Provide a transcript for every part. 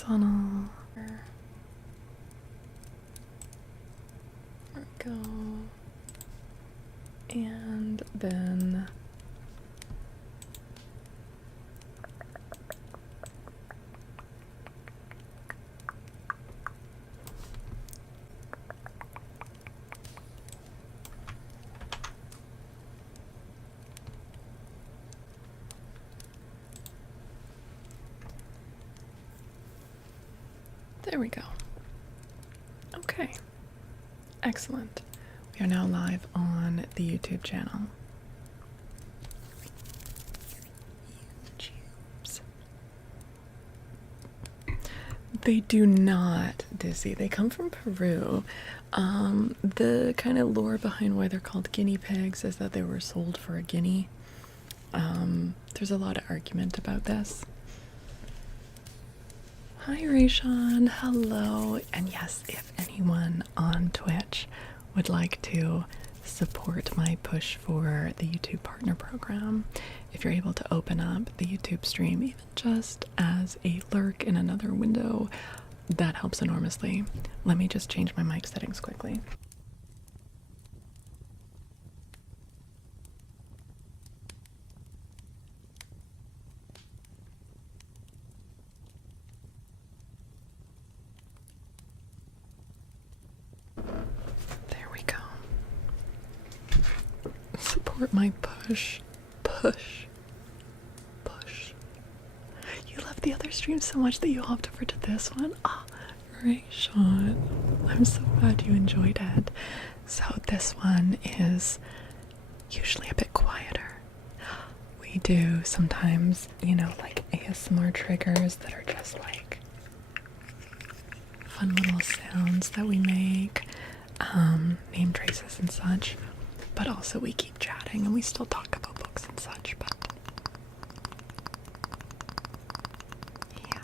horizontal. There we go. And then there we go. Okay, excellent. We are now live on the YouTube channel. YouTubes. They do not, Dizzy. They come from Peru. The kind of lore behind why they're called guinea pigs is that they were sold for a guinea. There's a lot of argument about this. Hi Rayshawn, hello. And yes, if anyone on Twitch would like to support my push for the YouTube partner program, if you're able to open up the YouTube stream even just as a lurk in another window, that helps enormously. Let me just change my mic settings quickly. There we go. Support my push. You love the other stream so much that you hopped over to this one? Ah, right, Sean. I'm so glad you enjoyed it. So this one is usually a bit quieter. We do sometimes, you know, like ASMR triggers that are just like fun little sounds that we make, name traces and such, but also we keep chatting and we still talk about books and such, but yeah.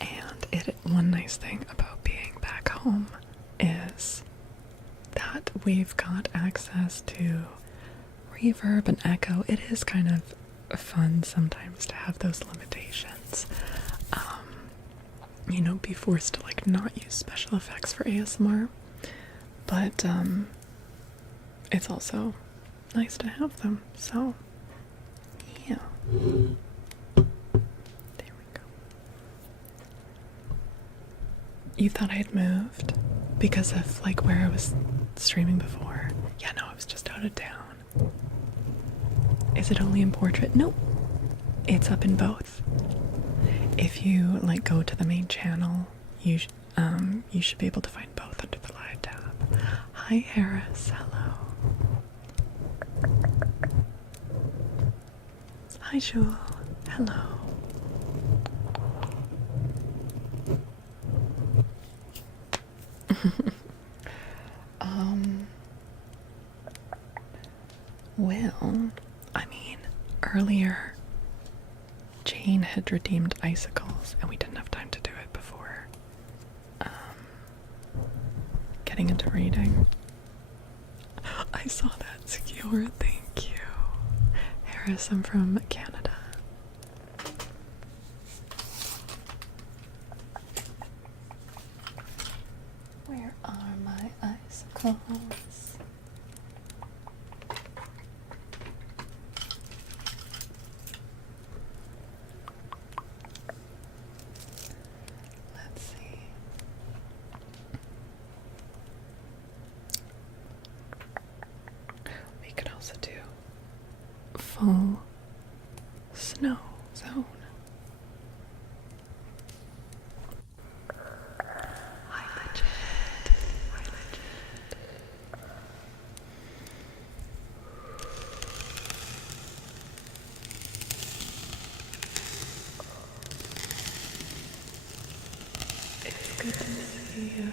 And one nice thing about being back home is that we've got access to reverb and echo. It is kind of fun sometimes to have those limitations. You know, be forced to like not use special effects for ASMR, but it's also nice to have them. So yeah, there we go. You thought I had moved because of like where I was streaming before? Yeah, no, I was just out of town. Is it only in portrait? Nope, it's up in both. If you like go to the main channel, you should be able to find both under the live tab. Hi Harris, hello. Hi Jewel, hello. Well, I mean, earlier Jane had redeemed icicles and we didn't have time to do it before getting into reading. I saw that, Secure, thank you. Harris, I'm from Canada. Where are my icicles? Let's see. We could also do full snow zone. Hi, legit. Hi, legit. It's good to see you.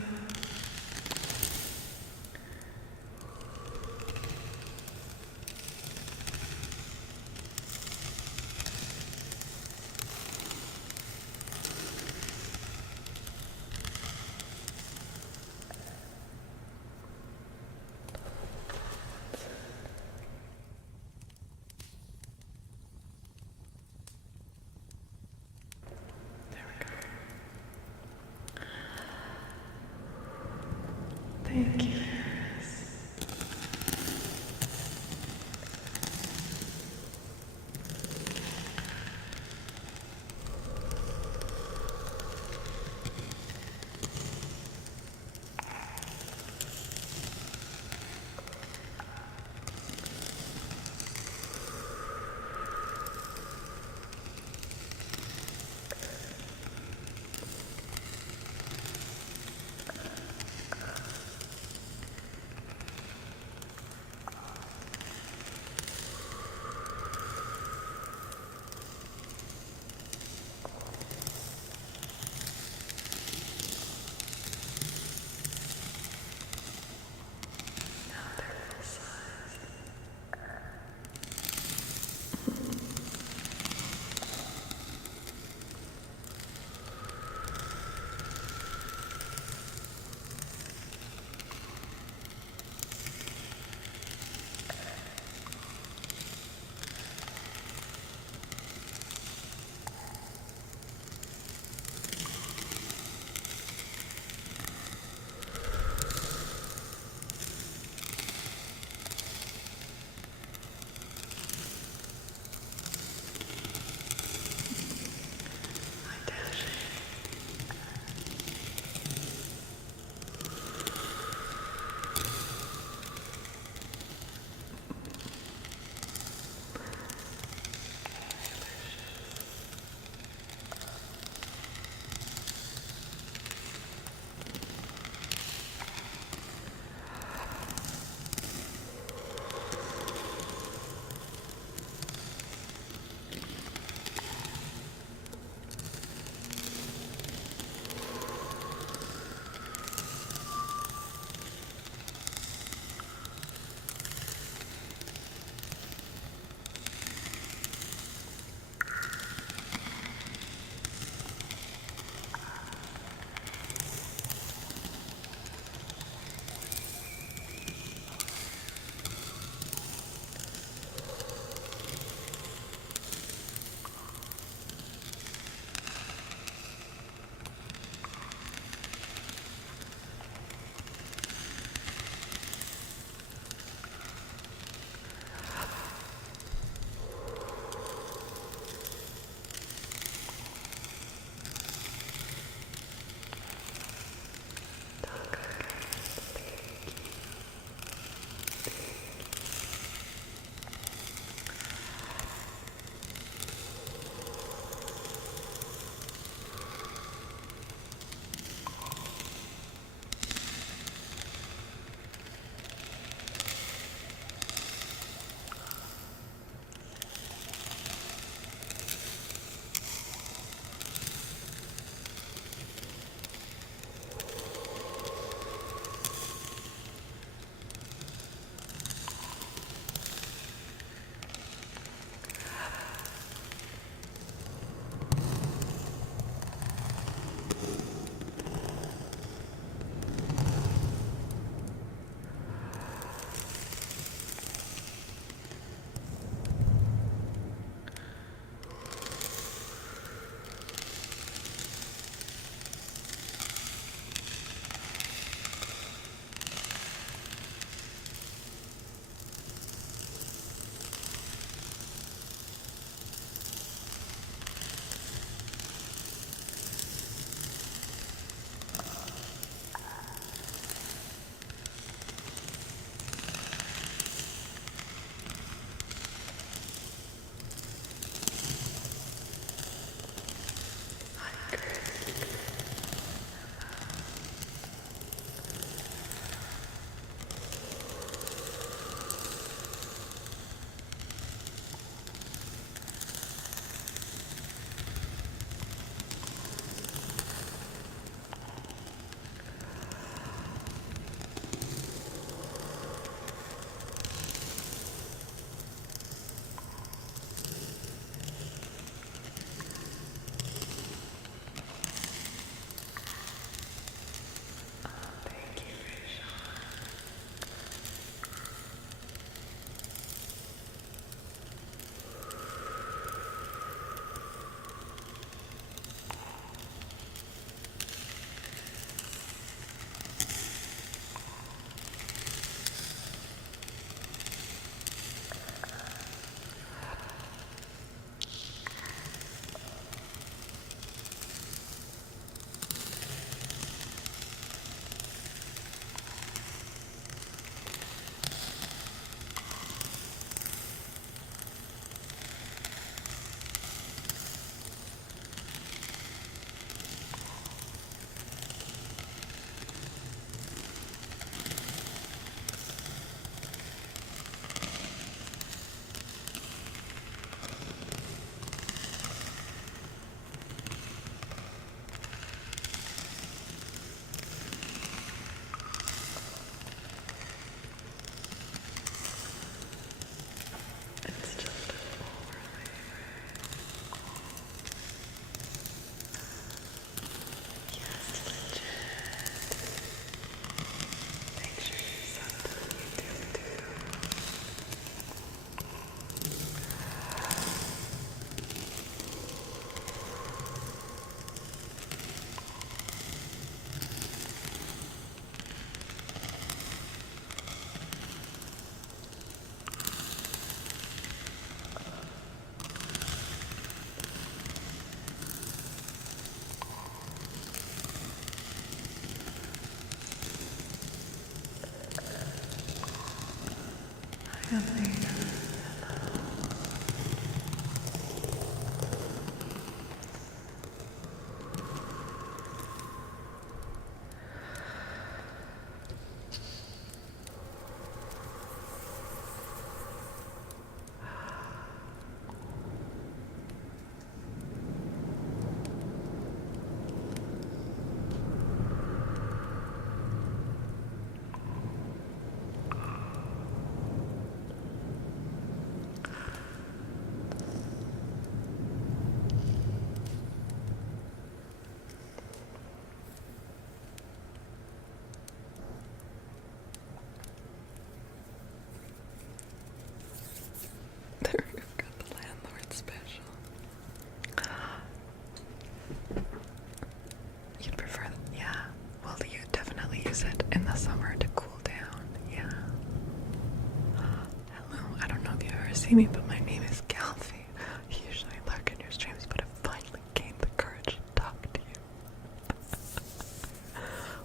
see me, but my name is Calfee. I usually lurk in your streams, but I finally gained the courage to talk to you.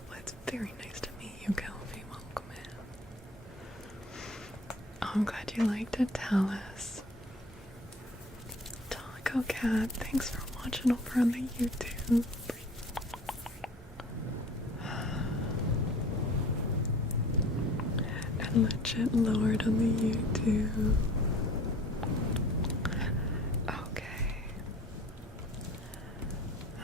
Well, it's very nice to meet you, Calfee. Welcome in. Oh, I'm glad you liked it, Talus. Taco Cat, thanks for watching over on the YouTube. And Legit Lord on the YouTube. Okay.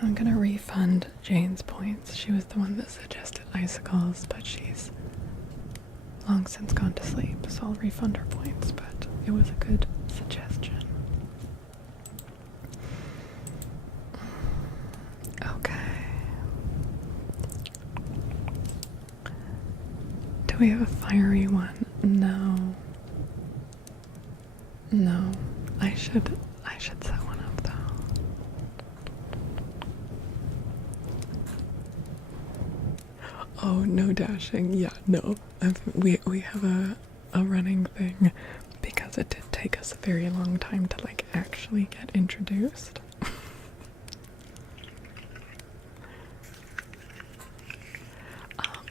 I'm gonna refund Jane's points. She was the one that suggested icicles, but she's long since gone to sleep, so I'll refund her points, but it was a good suggestion. Okay. Do we have a fiery one? No. No. I should set one up though. Oh, no dashing. Yeah, no. We have a running thing because it did take us a very long time to like actually get introduced.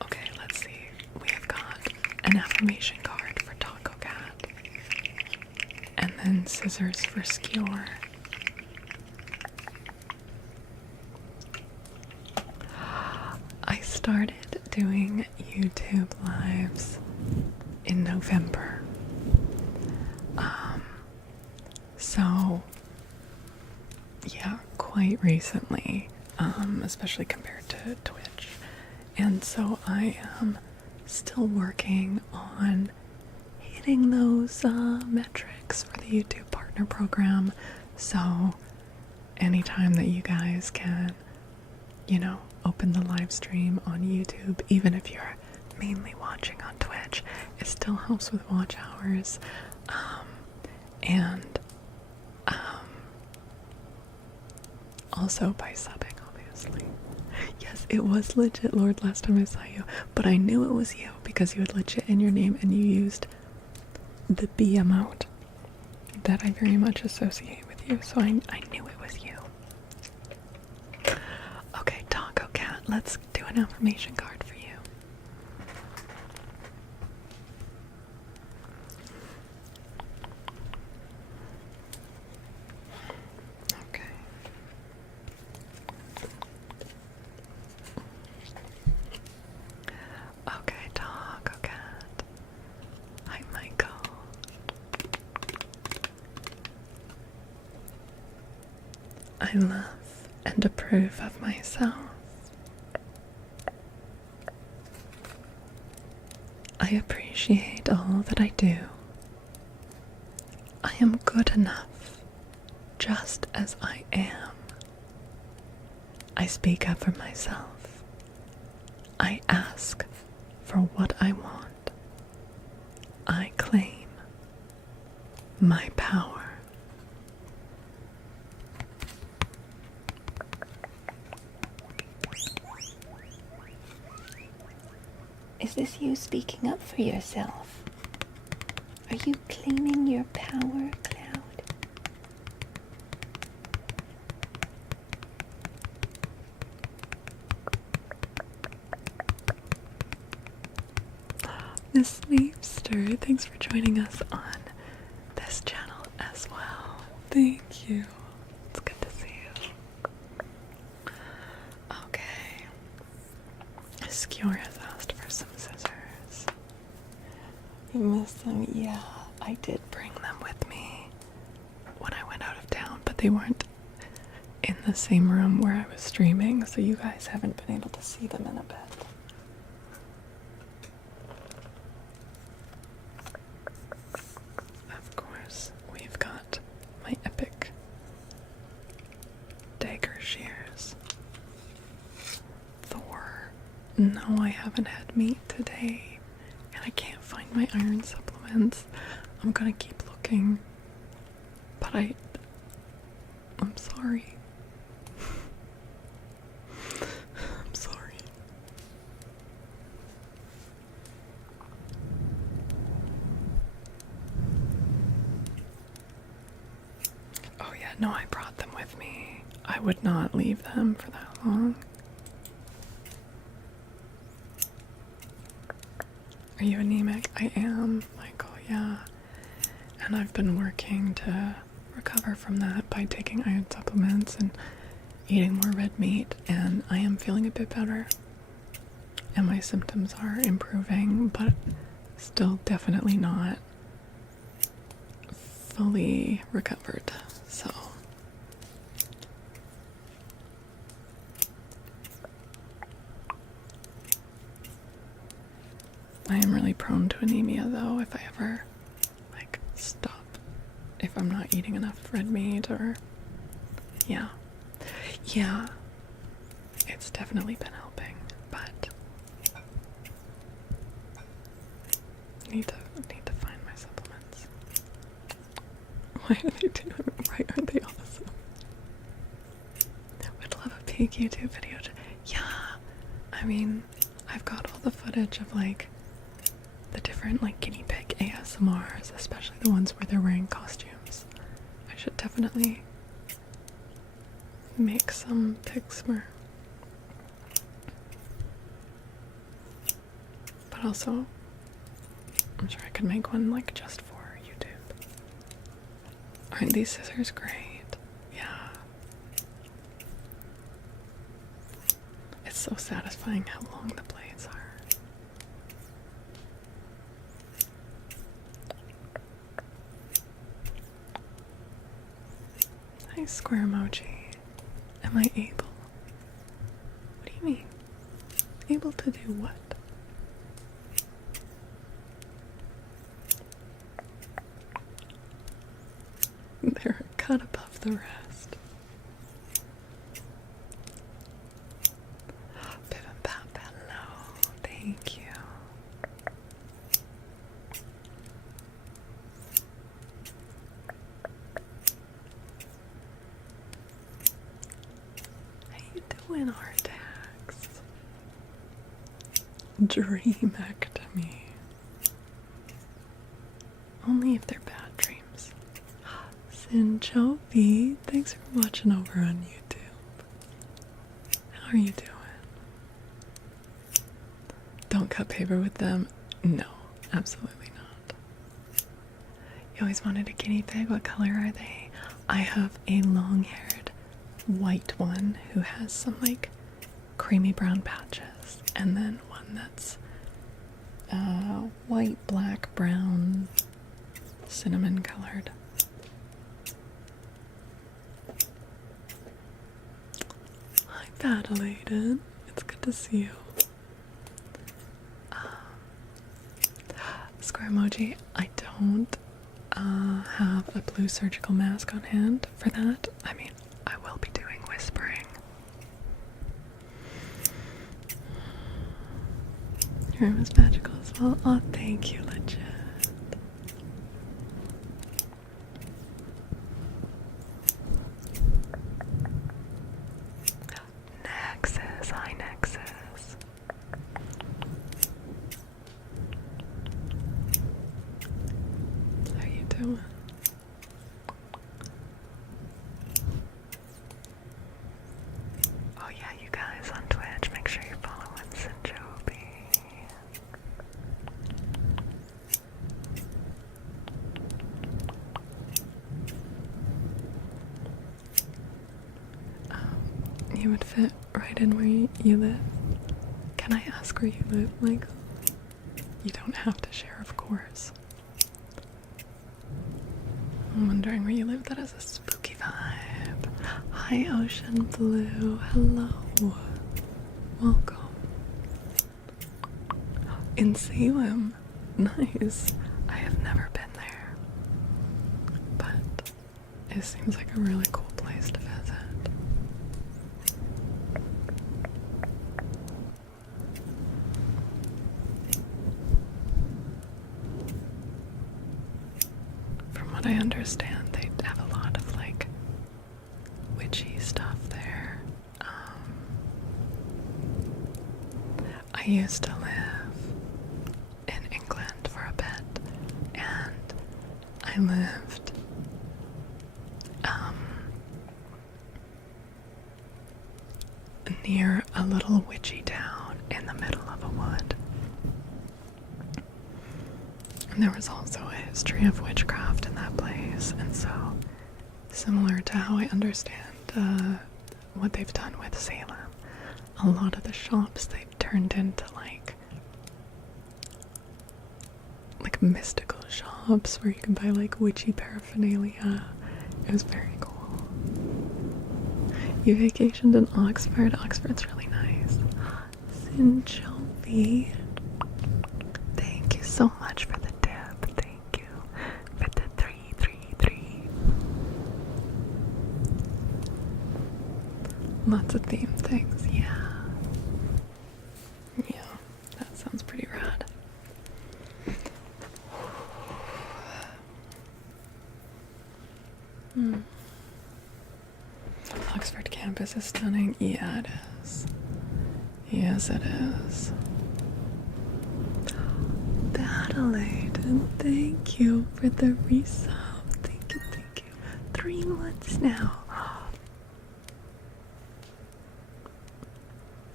Okay, let's see. We have got an affirmation card for Taco Cat. And then scissors for Skewer. I started doing YouTube lives in November. So yeah, quite recently, especially compared to Twitch. And so I am still working on hitting those metrics for the YouTube Partner Program. So anytime that you guys can, you know, open the live stream on YouTube, even if you're mainly watching on Twitch, it still helps with watch hours. And also by subbing, obviously. Yes, it was Legit Lord last time I saw you, but I knew it was you because you had legit in your name and you used the B emote that I very much associate with you, so I knew it was you. Okay, Taco Cat, let's do an affirmation card for you. Okay. Okay, Taco Cat. Hi, Michael. I love and approve of myself. I appreciate all that I do. I am good enough, just as I am. I speak up for myself. I ask for what I want. I claim my power. Is this you speaking up for yourself? Are you claiming your power, Cloud? Miss Sleepster, thanks for joining us on this channel as well. Thank you. It's good to see you. Okay. Skewer has asked for some scissors. You missed them? Yeah, I did bring them with me when I went out of town, but they weren't in the same room where I was streaming, so you guys haven't been able to see them in a bit. Of course, we've got my epic dagger shears. Thor. No, I haven't had meat today, and I can't find my iron supplements. I'm gonna keep looking, but I'm sorry. I'm sorry. no, I brought them with me. I would not leave them for that long. Are you anemic? I am, Michael, yeah. And I've been working to recover from that by taking iron supplements and eating more red meat, and I am feeling a bit better. And my symptoms are improving, but still definitely not fully recovered, so. I am really prone to anemia though if I ever like stop, if I'm not eating enough red meat or, yeah. It's definitely been helping, but need to find my supplements. Why are they doing it right? Aren't they awesome? Would love a peek YouTube video. Yeah, I mean, I've got all the footage of like the different like guinea pig ASMRs, especially the ones where they're wearing costumes. I should definitely make some pics more. But also, I'm sure I could make one like just for YouTube. Aren't these scissors great? Yeah. It's so satisfying how long the blades are. Nice square emoji. Am I able? What do you mean? Able to do what? They're a cut above the rest. Bibimbap, hello. Thank you. How you doing, Artax? Dreamectomy. Only if they're bad dreams. Sinchovi, thanks for watching over on YouTube. How are you doing? Don't cut paper with them? No, absolutely not. You always wanted a guinea pig? What color are they? I have a long-haired white one who has some like creamy brown patches, and then one that's white, black, brown, cinnamon colored. Hi, Battle Aiden. It's good to see you. Square emoji. I don't have a blue surgical mask on hand for that. I mean, I will be doing whispering. Your room is magical as well. Oh, thank you, legit. Nexus, hi Nexus. How you doing? Oh yeah, you guys on Twitch, make sure you're following Sinjobi. You would fit right in where you live. Can I ask where you live, Michael? You don't have to share, of course. I'm wondering where you live. That is a spooky vibe. Hi, Ocean Blue. Hello. Welcome. In Salem. Nice. I have never been there. But it seems like a really cool place to visit. From what I understand, they have a lot of like witchy stuff there. I used to live in England for a bit, and I lived near a little witchy town in the middle of a wood. And there was also a history of witchcraft in that place, and so, similar to how I understand what they've done with Salem, a lot of the shops they've turned into like mystical shops where you can buy like witchy paraphernalia. It was very cool. You vacationed in Oxford. Oxford's really nice. Sinchovi, thank you so much for the tip. Thank you for the 333. Lots of theme things, yeah. Yeah, that sounds pretty rad. Oxford campus is stunning. Yeah, it is. Yes, it is. Adelaide, and thank you for the resub. Thank you, thank you. 3 months now.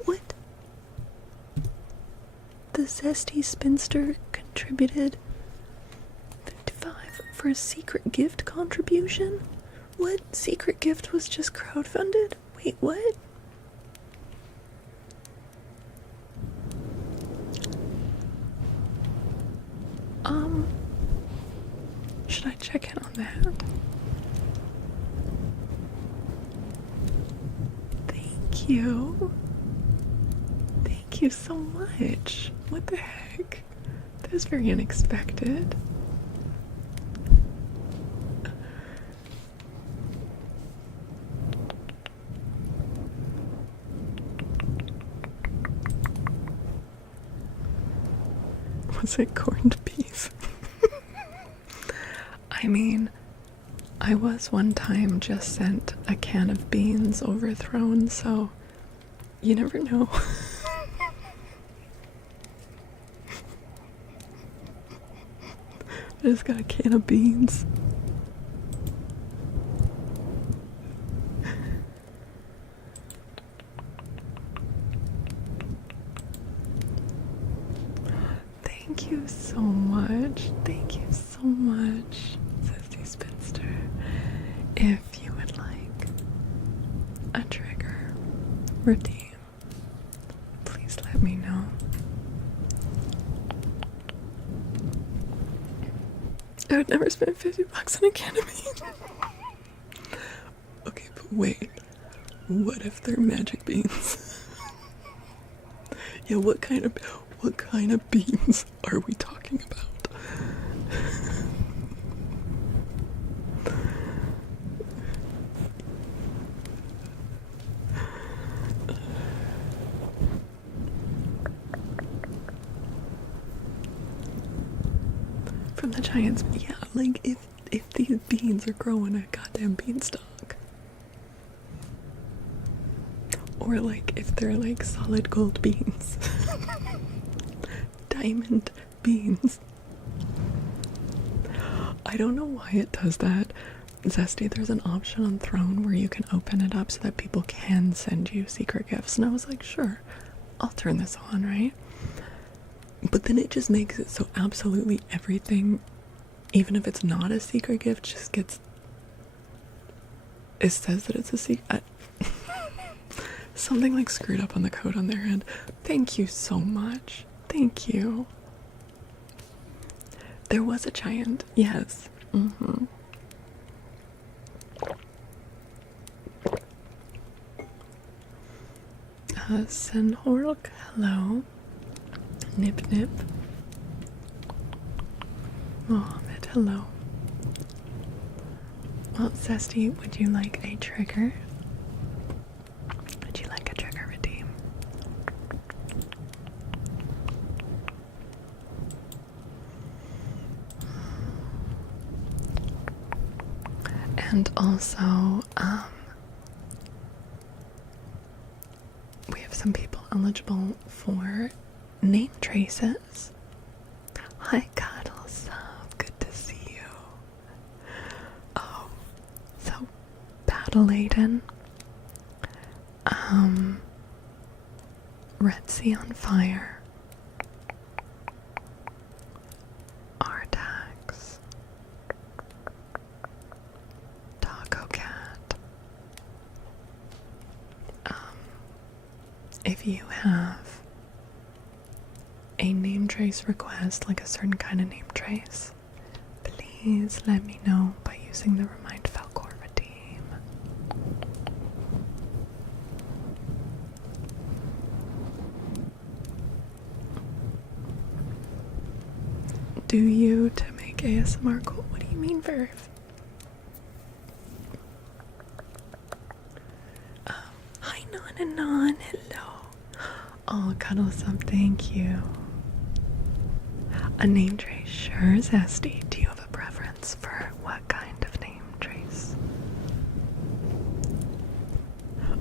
What? The Zesty Spinster contributed 55 for a secret gift contribution? What? Secret gift was just crowdfunded? Wait, what? Should I check in on that? Thank you. Thank you so much. What the heck? That was very unexpected. Was it corned beef? I mean, I was one time just sent a can of beans overthrown, so you never know. I just got a can of beans. Thank you so much. Thank you so much, Zesty Spinster. If you would like a trigger redeem, please let me know. I would never spend $50 on a can of beans. Okay, but wait. What if they're magic beans? Yeah, what kind of beans are we talking about? From the Giants, yeah, like if these beans are growing a goddamn beanstalk. Or like if they're like solid gold beans. Diamond beans. I don't know why it does that. Zesty, there's an option on Throne where you can open it up so that people can send you secret gifts. And I was like, sure, I'll turn this on, right? But then it just makes it so absolutely everything, even if it's not a secret gift, just gets... It says that it's a secret... Something like screwed up on the code on their end. Thank you so much. Thank you. There was a giant. Yes. Mm-hmm. Senhork, hello. Nip Nip. Mohammed, hello. Well, Zesty, would you like a trigger? Would you like a trigger redeem? And also, we have some people eligible for name traces. Hi, Cuddles. Good to see you. So, Battle Aiden. Red Sea on Fire, Artax, Taco Cat. If you have a name trace request, like a certain kind of name trace, please let me know by using the Remind Faolkor redeem. Do you to make ASMR cool? What do you mean, Verve? Hi, Non and Non. Hello. Oh, Cuddles up. Thank you. A name trace, sure, Zesty. Do you have a preference for what kind of name trace?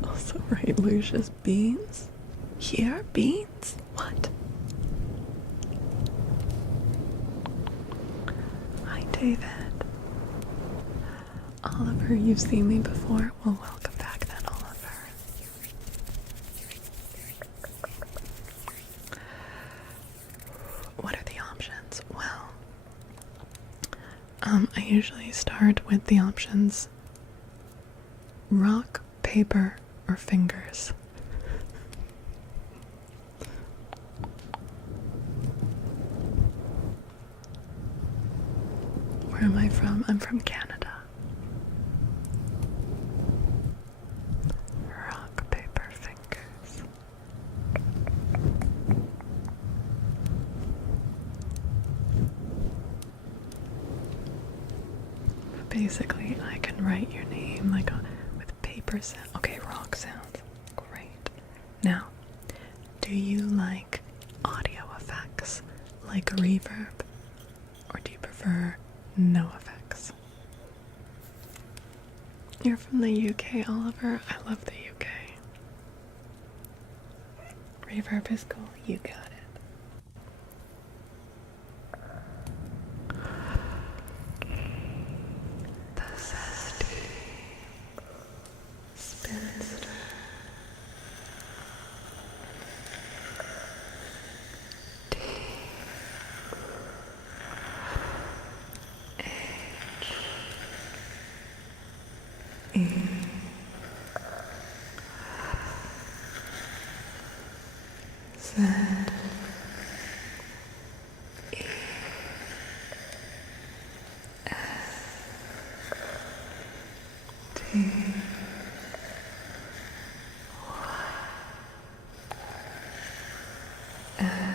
Also, right, Lucius. Beans? Here? Beans? What? Hi, David. Oliver, you've seen me before? Well, welcome back then, Oliver. What are the options? Well, I usually start with the options rock, paper, or fingers. Where am I from? I'm from Canada. Rock, paper, fingers. Basically, I can write your name like with paper sound. Okay, rock sounds. Great. Now, do you like audio effects like reverb, or do you prefer no effects? You're from the UK, Oliver. I love the UK. Reverb is cool. You got it. The zesty spinster. D H E Z E T S P N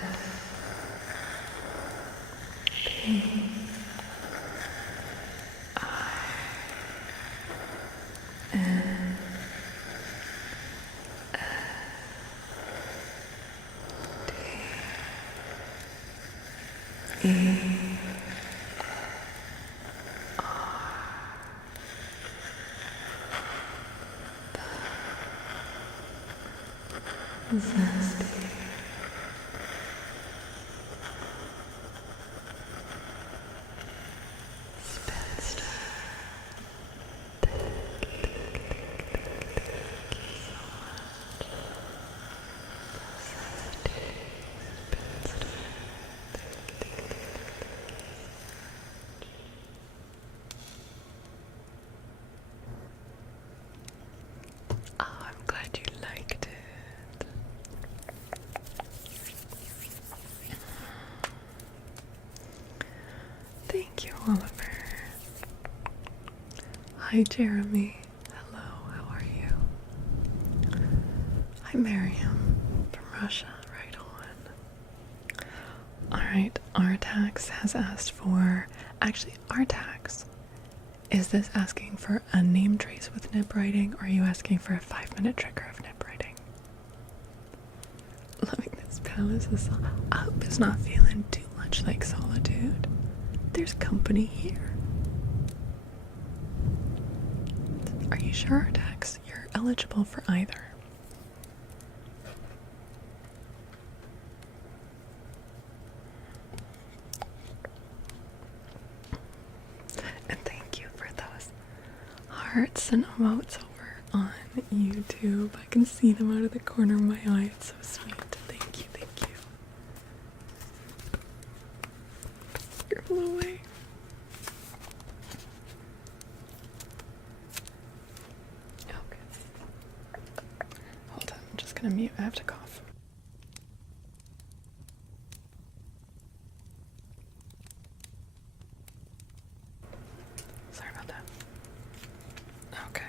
E zesty spinster. Oh, I'm glad you liked it. Thank you, Oliver. Hi, Jeremy. Hello, how are you? Hi, Miriam from Russia. Right on. Alright, Artax has asked for. Actually, Artax, is this asking for a name trace with nib writing, or are you asking for a 5-minute trigger of nib writing? Loving this palace is. I hope it's not feeling too much like solitude. There's company here. Are you sure, Artax? You're eligible for either. And thank you for those hearts and emotes over on YouTube. I can see them out of the corner of my eye. It's so sweet. flew away. Okay. Hold on, I'm just gonna mute. I have to cough. Sorry about that. Okay.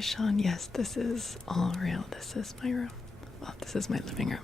Sean, yes, this is all real. This is my room. Well, this is my living room.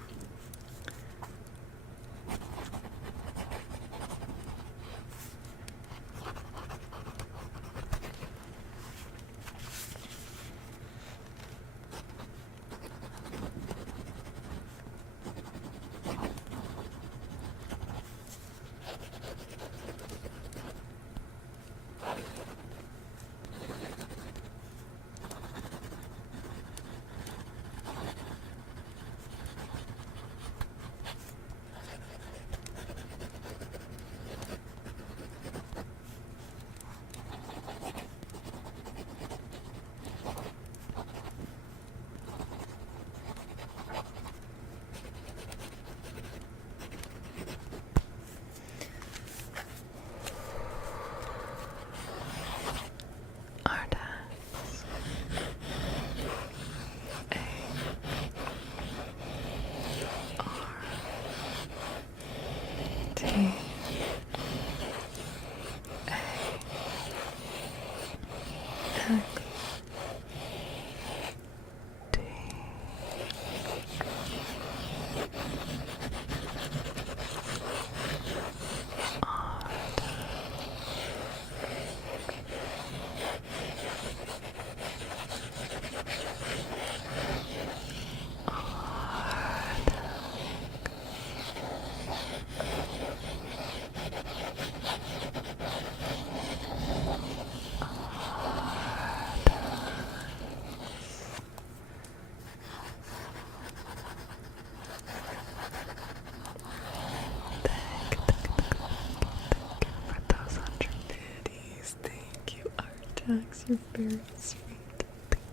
Max, you're very sweet.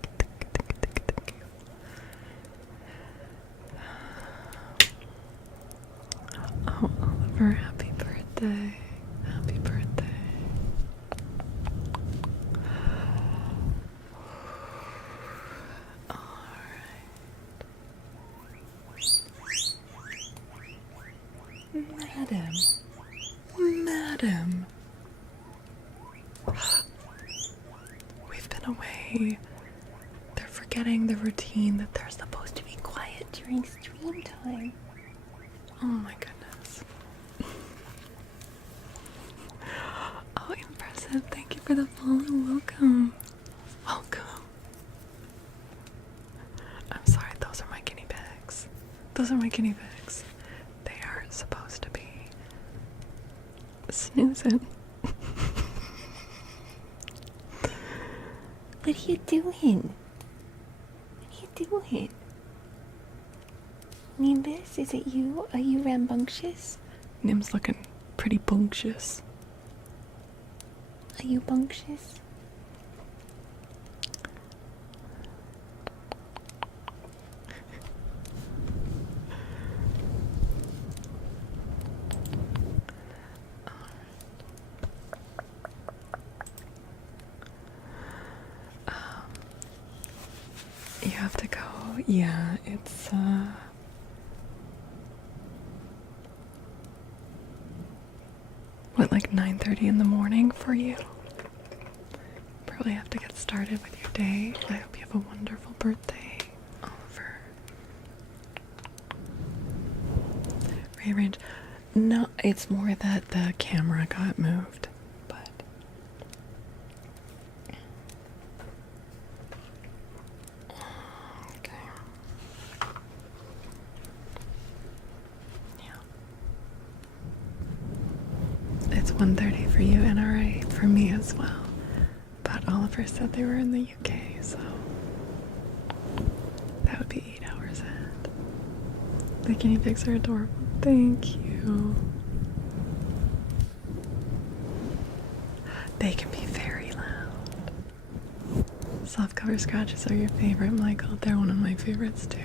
Thank you. Oh, Oliver, happy birthday. Happy birthday. Madam. We've been away. They're forgetting the routine that they're supposed to be quiet during stream time. Oh my goodness. Oh, impressive. Thank you for the follow. Welcome. Welcome. I'm sorry. my guinea pigs. They are supposed to be snoozing. What are you doing? What are you doing? Nimbus, is it you? Are you rambunctious? Nim's looking pretty bunctious. Are you bunctious? You have to go. Yeah, it's what, like 9:30 in the morning for you? Probably have to get started with your day. I hope you have a wonderful birthday, Oliver. Rearrange. No, it's more that the camera got moved, but okay. Yeah. It's 1:30 for you, NRA, for me as well. But Oliver said they were in the UK, so that would be 8 hours ahead. The guinea pigs are adorable. Thank you. They can be very loud. Softcover scratches are your favorite, Michael. They're one of my favorites too.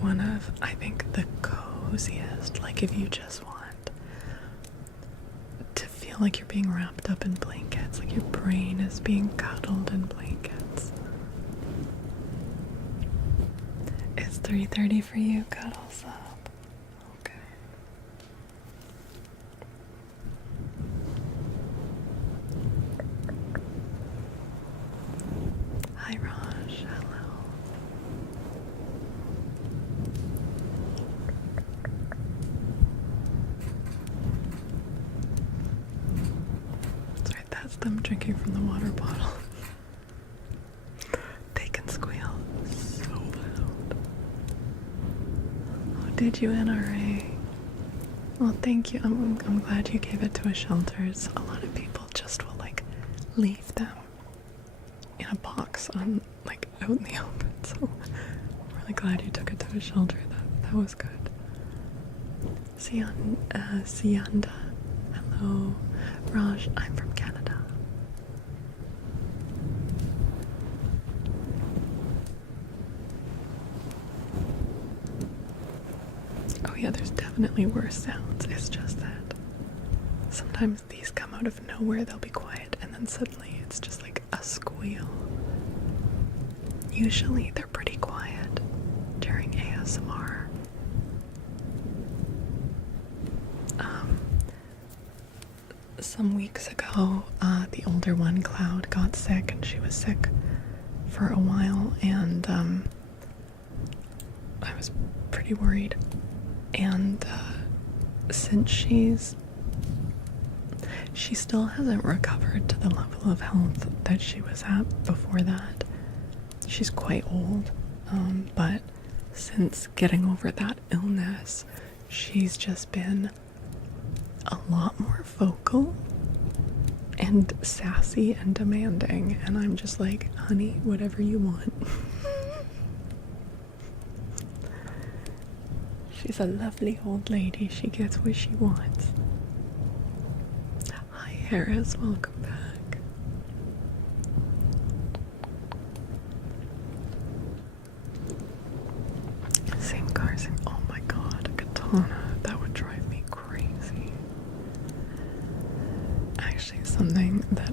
One of, I think, the coziest. Like if you just want to feel like you're being wrapped up in blankets, like your brain is being cuddled in blankets. It's 3:30 for you, cuddles up. Okay. Hi, Raj. Hello. That's right, that's them drinking from the water bottle. They can squeal so loud. Oh, did you, NRA? Well, thank you. I'm glad you gave it to a shelter. A lot of people just will like leave them in a box on like out in the open. So I'm really glad you took it to a shelter. That was good. Sianda. Hello. Raj, I'm from Canada. Oh yeah, there's definitely worse sounds. It's just that sometimes these come out of nowhere, they'll be quiet, and then suddenly it's just like a squeal. Usually they're pretty quiet during ASMR. Some weeks ago, the older one, Cloud, got sick, and she was sick for a while, and I was pretty worried. And since she still hasn't recovered to the level of health that she was at before that. She's quite old, but since getting over that illness, she's just been a lot more vocal and sassy and demanding, and I'm just like, honey, whatever you want. She's a lovely old lady. She gets what she wants. Hi, Harris. Welcome back. Same car, same. Oh my god, a katana. That would drive me crazy. Actually, something that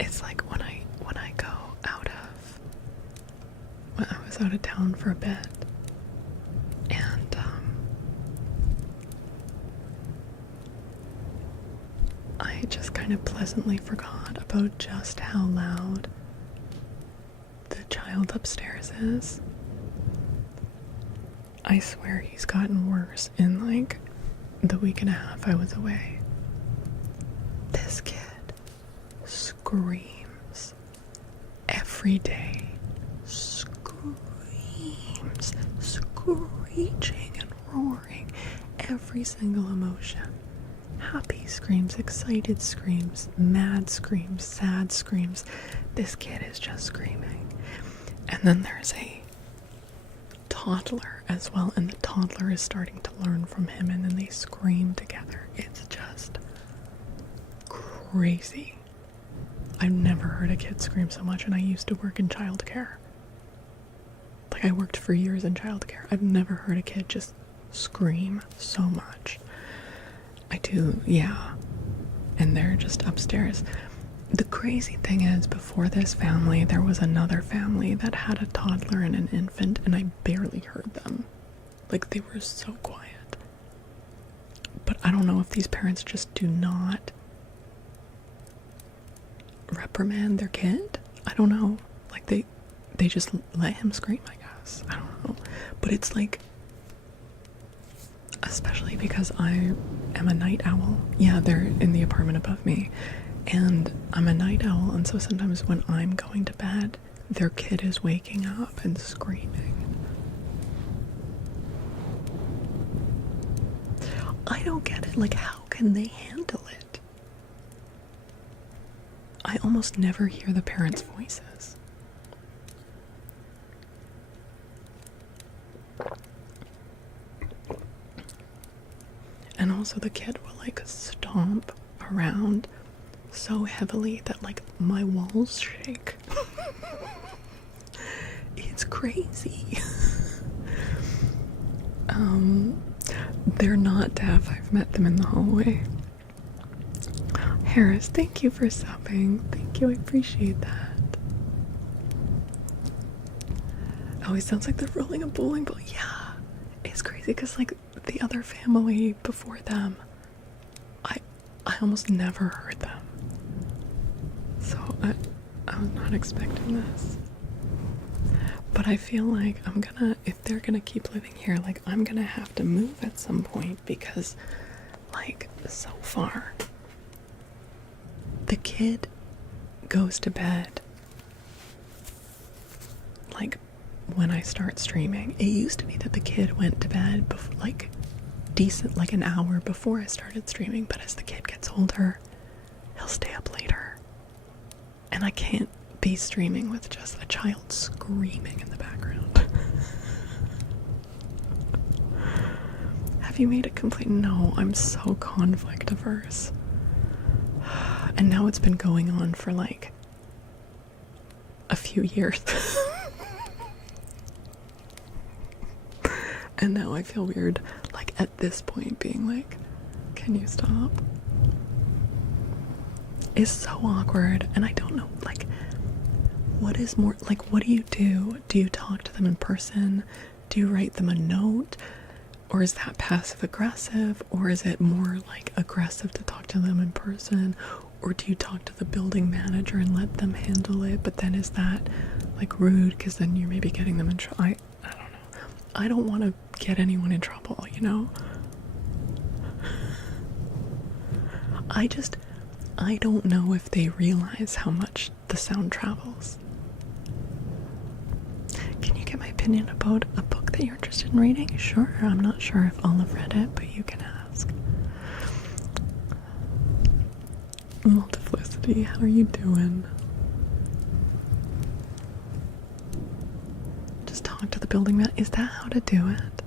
it's like when I go when I was out of town for a bit, and I just kind of pleasantly forgot about just how loud the child upstairs is. I swear he's gotten worse in like the week and a half I was away. This kid screams every day. Screams. screeching and roaring every single emotion. Happy screams, excited screams, mad screams, sad screams. This kid is just screaming. And then there's a toddler as well, and the toddler is starting to learn from him, and then they scream together. It's just crazy. I've never heard a kid scream so much, and I used to work in childcare. Like, I worked for years in childcare. I've never heard a kid just scream so much. I do, yeah. And they're just upstairs. The crazy thing is, before this family, there was another family that had a toddler and an infant, and I barely heard them. Like, they were so quiet. But I don't know if these parents just do not reprimand their kid. I don't know. Like, they just let him scream, I guess. I don't know. But it's like, especially because I am a night owl. Yeah, they're in the apartment above me. And I'm a night owl, and so sometimes when I'm going to bed, their kid is waking up and screaming. I don't get it. Like, how can they handle it? I almost never hear the parents' voices. And also the kid will like stomp around so heavily that like my walls shake. It's crazy. They're not deaf. I've met them in the hallway. Harris, thank you for subbing. Thank you, I appreciate that. Oh, it sounds like they're rolling a bowling ball. Yeah, it's crazy because like the other family before them, I almost never heard them. So I was not expecting this. But I feel like if they're gonna keep living here, like I'm gonna have to move at some point because like so far the kid goes to bed like when I start streaming. It used to be that the kid went to bed like decent, like an hour before I started streaming, but as the kid gets older, he'll stay up later. And I can't be streaming with just a child screaming in the background. Have you made a complaint? No, I'm so conflict averse. And now it's been going on for like a few years. And now I feel weird, like at this point being like, can you stop? It's so awkward, and I don't know, like, what is more, like, what do you do? Do you talk to them in person? Do you write them a note? Or is that passive aggressive? Or is it more like aggressive to talk to them in person? Or do you talk to the building manager and let them handle it? But then is that like rude? Because then you're maybe getting them in trouble. I don't know. I don't want to get anyone in trouble, you know? I don't know if they realize how much the sound travels. Can you get my opinion about a book that you're interested in reading? Sure, I'm not sure if all have read it, but you can ask. Multiplicity, how are you doing? Just talk to the building man. Is that how to do it?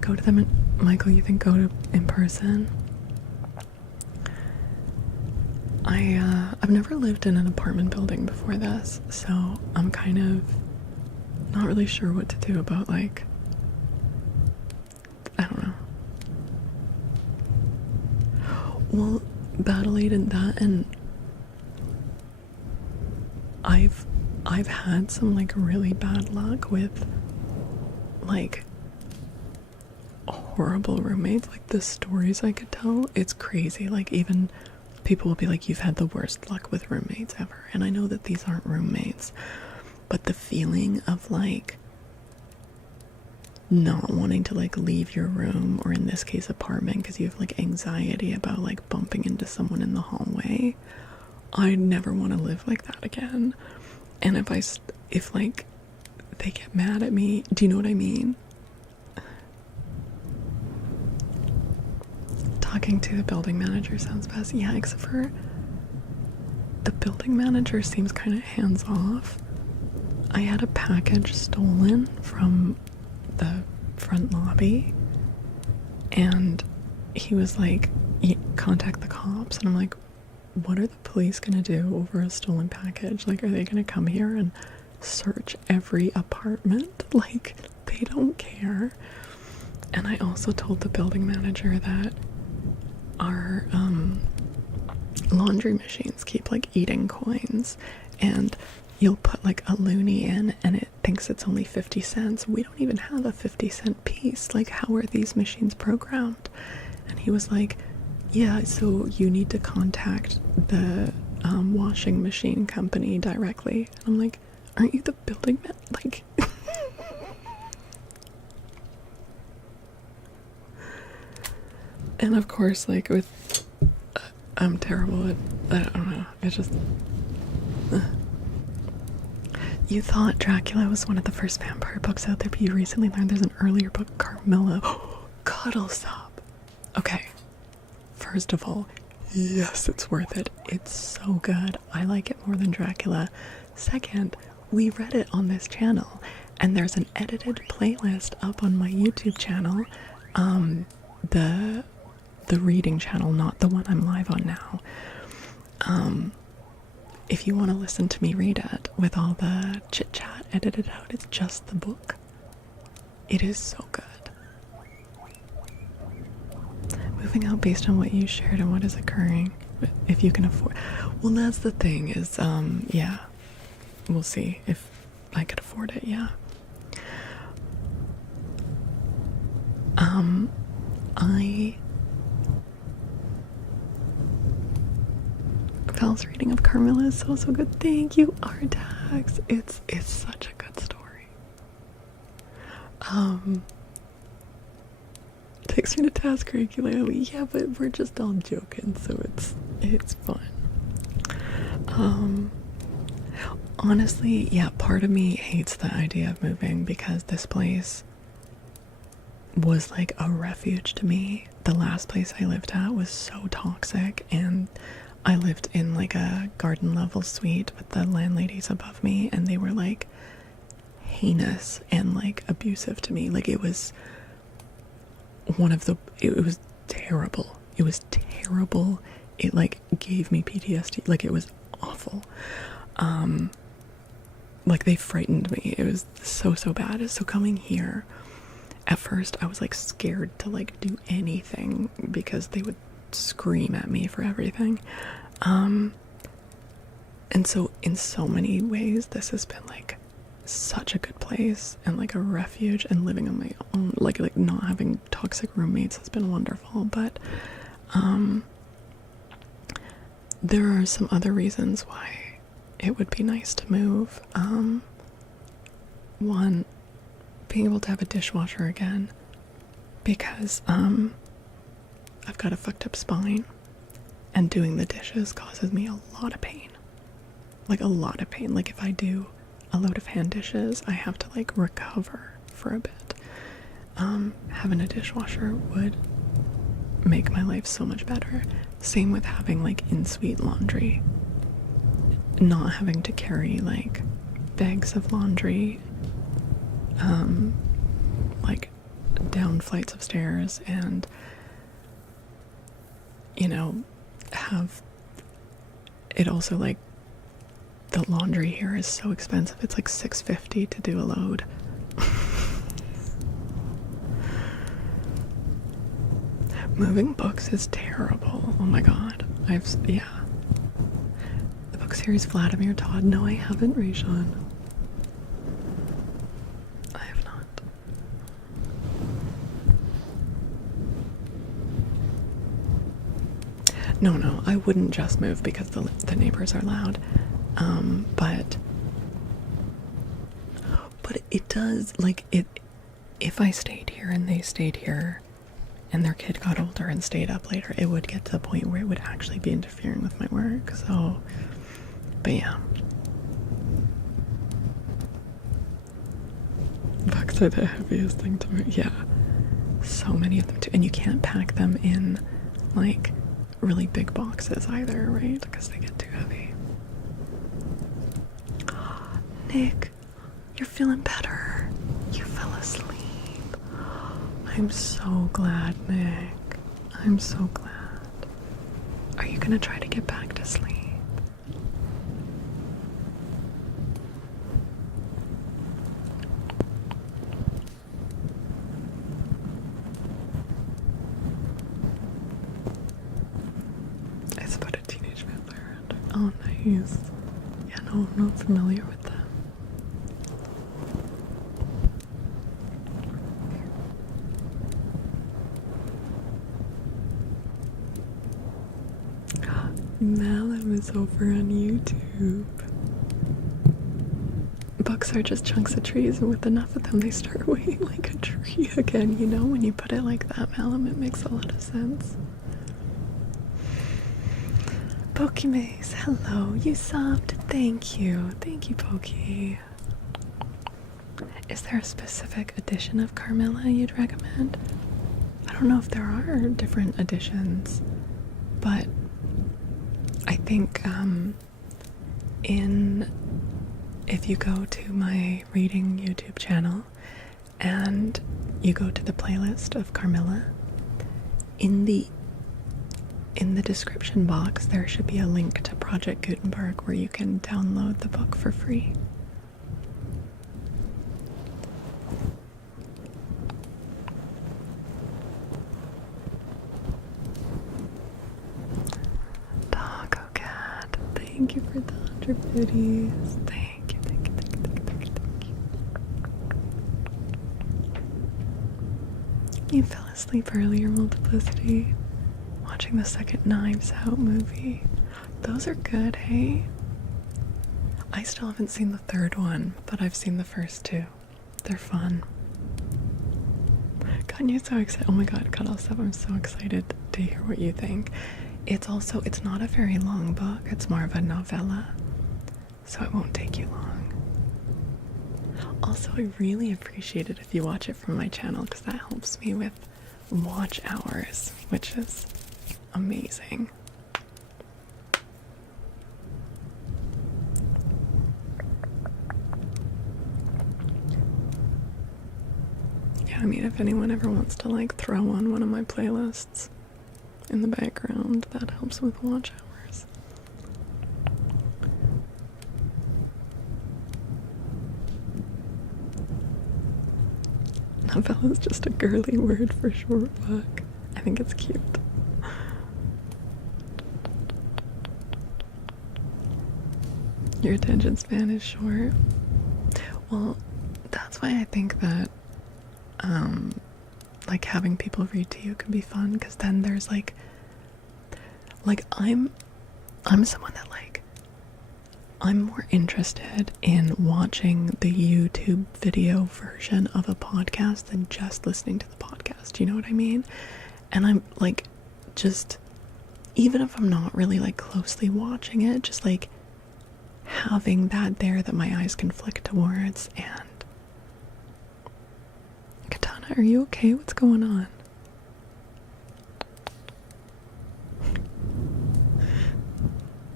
Go to them in, Michael, you think go to in person? I've never lived in an apartment building before this, so I'm kind of not really sure what to do about, like, I don't know. Well, Battle Aid and that, and I've had some, like, really bad luck with, like, horrible roommates. Like, the stories I could tell, it's crazy. Like, even people will be like, you've had the worst luck with roommates ever. And I know that these aren't roommates, but the feeling of like not wanting to like leave your room, or in this case apartment, because you have like anxiety about like bumping into someone in the hallway, I never want to live like that again. And if like they get mad at me. Do you know what I mean? Talking to the building manager sounds best. Yeah, except for the building manager seems kind of hands off. I had a package stolen from the front lobby, and he was like, contact the cops. And I'm like, what are the police gonna do over a stolen package? Like, are they gonna come here and search every apartment? Like, they don't care. And I also told the building manager that our laundry machines keep like eating coins, and you'll put like a loonie in and it thinks it's only 50 cents. We don't even have a 50-cent piece. Like, how are these machines programmed? And he was like, yeah, so you need to contact the washing machine company directly. And I'm like, aren't you the building man? Like, and of course, like, with I'm terrible at, I don't know, it's just You thought Dracula was one of the first vampire books out there, but you recently learned there's an earlier book, Carmilla. Cuddles up. Okay, first of all, yes, it's worth it. It's so good. I like it more than Dracula. Second, we read it on this channel, and there's an edited playlist up on my YouTube channel, the reading channel, not the one I'm live on now. If you want to listen to me read it with all the chit-chat edited out, it's just the book. It is so good. Moving out based on what you shared and what is occurring, if you can afford. Well, that's the thing is, yeah, we'll see if I could afford it, yeah. Val's reading of Carmilla is so good. Thank you, Artax. It's such a good story. Takes me to task regularly. Yeah, but we're just all joking, so it's fun. Honestly, yeah, part of me hates the idea of moving because this place was like a refuge to me. The last place I lived at was so toxic, and I lived in like a garden level suite with the landladies above me, and they were like heinous and like abusive to me. Like, it was it was terrible. It was terrible. It like gave me PTSD. Like, it was awful. Like, they frightened me. It was so bad. So coming here, at first I was like scared to like do anything because they would scream at me for everything. And so in so many ways this has been like such a good place and like a refuge, and living on my own, like not having toxic roommates has been wonderful. But there are some other reasons why it would be nice to move. One, being able to have a dishwasher again, because I've got a fucked up spine, and doing the dishes causes me a lot of pain. Like, a lot of pain. Like, if I do a load of hand dishes, I have to like recover for a bit. Having a dishwasher would make my life so much better. Same with having like in-suite laundry. Not having to carry like bags of laundry like down flights of stairs, and you know, have it also like the laundry here is so expensive. It's like $6.50 to do a load. Moving books is terrible. Oh my god. Yeah. The book series Vladimir Todd. No, I haven't, Rayshawn. I have not. No, I wouldn't just move because the neighbors are loud. But it does, like, if I stayed here and they stayed here and their kid got older and stayed up later, it would get to the point where it would actually be interfering with my work. So, but yeah. Books are the heaviest thing to me. Yeah. So many of them too. And you can't pack them in like really big boxes either, right? Because they get too heavy. Nick, you're feeling better. You fell asleep. I'm so glad, Nick. I'm so glad. Are you gonna try to get back to sleep? It's about a teenage vampire hunter. Oh, nice. Yeah, no, I'm not familiar with them. Malum is over on YouTube. Books are just chunks of trees, and with enough of them, they start weighing like a tree again. You know, when you put it like that, Malum, it makes a lot of sense. Pokemaze, hello, you subbed. Thank you. Thank you, Pokey. Is there a specific edition of Carmilla you'd recommend? I don't know if there are different editions, but I think if you go to my reading YouTube channel and you go to the playlist of Carmilla, in the description box there should be a link to Project Gutenberg where you can download the book for free. Taco Cat, thank you for the 100 biddies. Thank you, thank you, thank you, thank you, thank you, thank you. You fell asleep earlier, Multiplicity. Watching the second Knives Out movie. Those are good, hey? I still haven't seen the third one, but I've seen the first two. They're fun. Kanye's so excited. Oh my god, Cuddle Stuff, I'm so excited to hear what you think. It's not a very long book. It's more of a novella, so it won't take you long. Also, I really appreciate it if you watch it from my channel, because that helps me with watch hours, which is amazing. Yeah, I mean, if anyone ever wants to like throw on one of my playlists in the background, that helps with watch hours. Novella's just a girly word for short book. I think it's cute. Your attention span is short. Well, that's why I think that like having people read to you can be fun, because then there's like I'm someone that like I'm more interested in watching the YouTube video version of a podcast than just listening to the podcast. You know what I mean? And I'm like, just even if I'm not really like closely watching it, just like having that there that my eyes can flick towards. And Katana, are you okay? What's going on?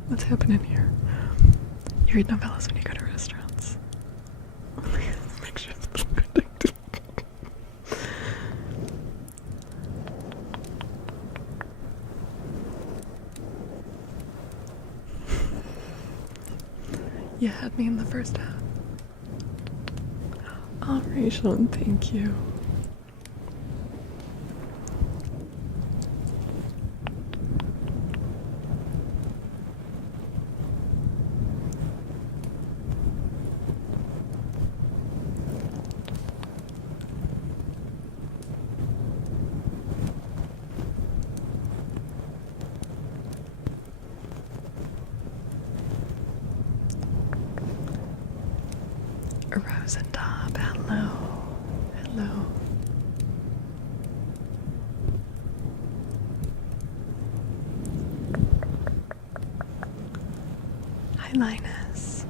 What's happening here? You read novellas when you go to restaurants. Make sure it's addictive. You had me in the first half. Oh, Rachel, thank you. Rosentop, hello. Hello. Hi, Linus.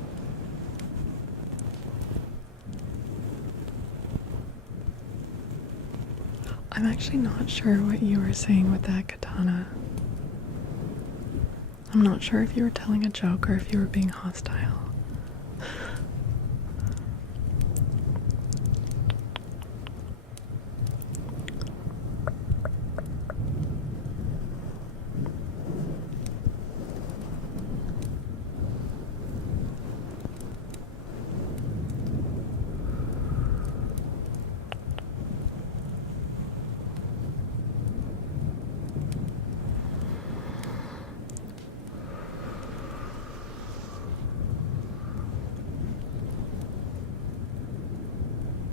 I'm actually not sure what you were saying with that katana. I'm not sure if you were telling a joke or if you were being hostile.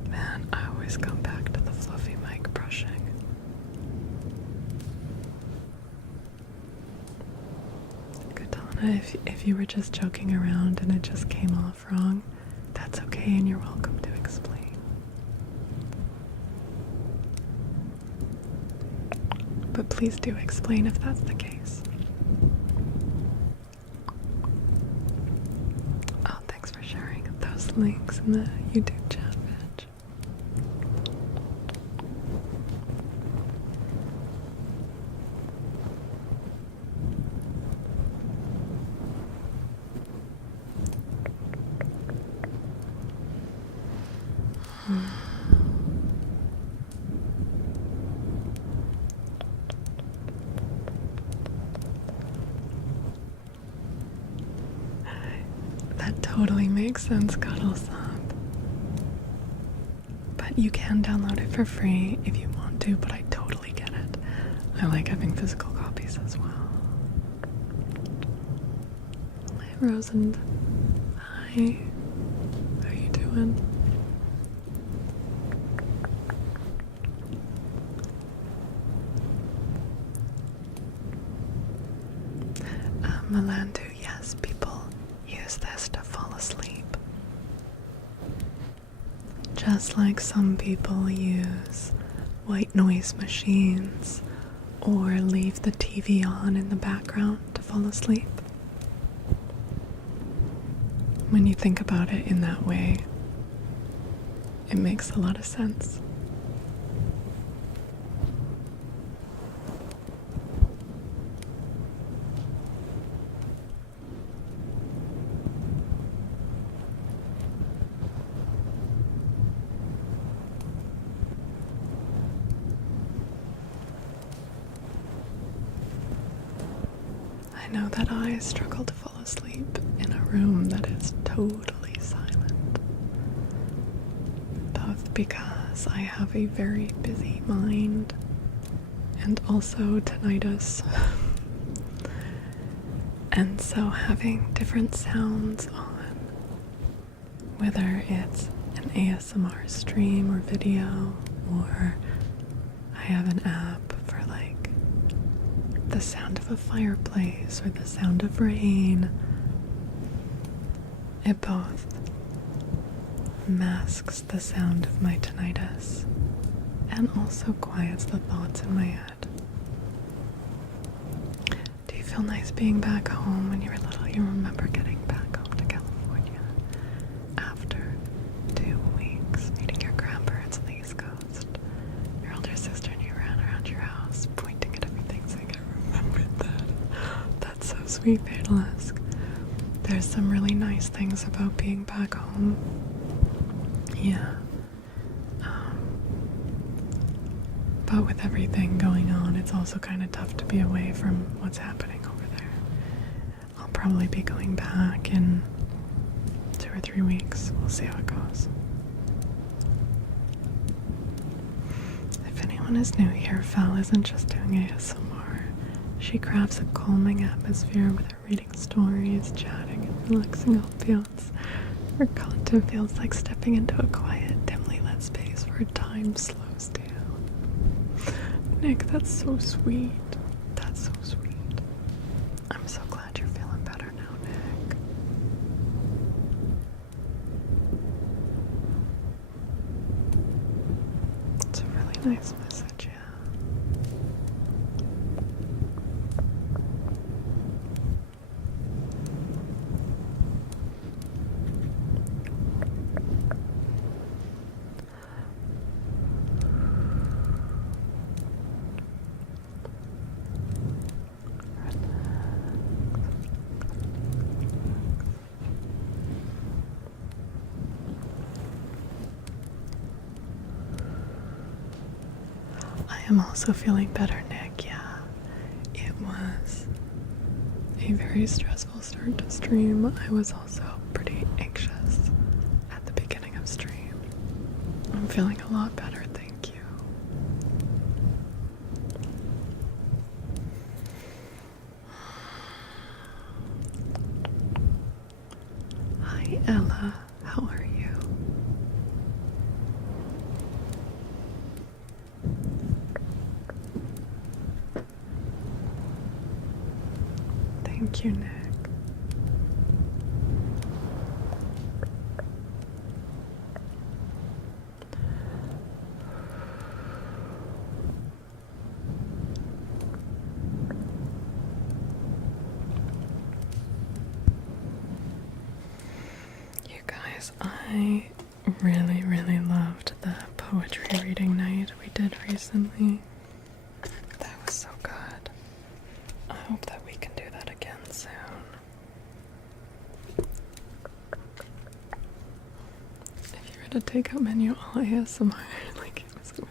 Man, I always come back to the fluffy mic brushing. Katana, if you were just joking around and it just came off wrong, that's okay and you're welcome to explain. But please do explain if that's the case. Oh, thanks for sharing those links in the YouTube chat, bitch. That totally makes sense, Cuddle-san. But you can download it for free if you want to, but I totally get it. I like having physical copies as well. Hi, Rosand. Hi. How you doing? Melandu, yes, people use this to fall asleep. Just like some people use white noise machines or leave the TV on in the background to fall asleep. When you think about it in that way, it makes a lot of sense. I know that I struggle to fall asleep in a room that is totally silent. Both because I have a very busy mind and also tinnitus. And so having different sounds on, whether it's an ASMR stream or video, or I have an app for like the sound of a fireplace or the sound of rain, it both masks the sound of my tinnitus and also quiets the thoughts in my head. Do you feel nice being back home? When you were little, you remember getting back home to California after 2 weeks meeting your grandparents on the East Coast. Your older sister and you ran around your house pointing at everything saying, I remembered that. That's so sweet, Fatalisk. There's some really nice things about being back home. Yeah. But with everything going on, it's also kind of tough to be away from what's happening over there. I'll probably be going back in 2 or 3 weeks. We'll see how it goes. If anyone is new here, Fal isn't just doing ASMR. She crafts a calming atmosphere with her reading stories, chatting, and relaxing ambiance. Her content feels like stepping into a quiet, dimly lit space where time slows down. Nick, that's so sweet. That's so sweet. I'm so glad you're feeling better now, Nick. It's a really nice message, yeah. am also feeling better, Nick. Yeah, it was a very stressful start to stream. I was also pretty anxious at the beginning of stream. I'm feeling a lot better, thank you. Hi, Ella. How are you? Thank you, Nick. You guys, I really, really loved the poetry reading night we did recently. That was so good. I hope that we can do that again soon. If you're at a takeout menu, all ASMR, like it was a story.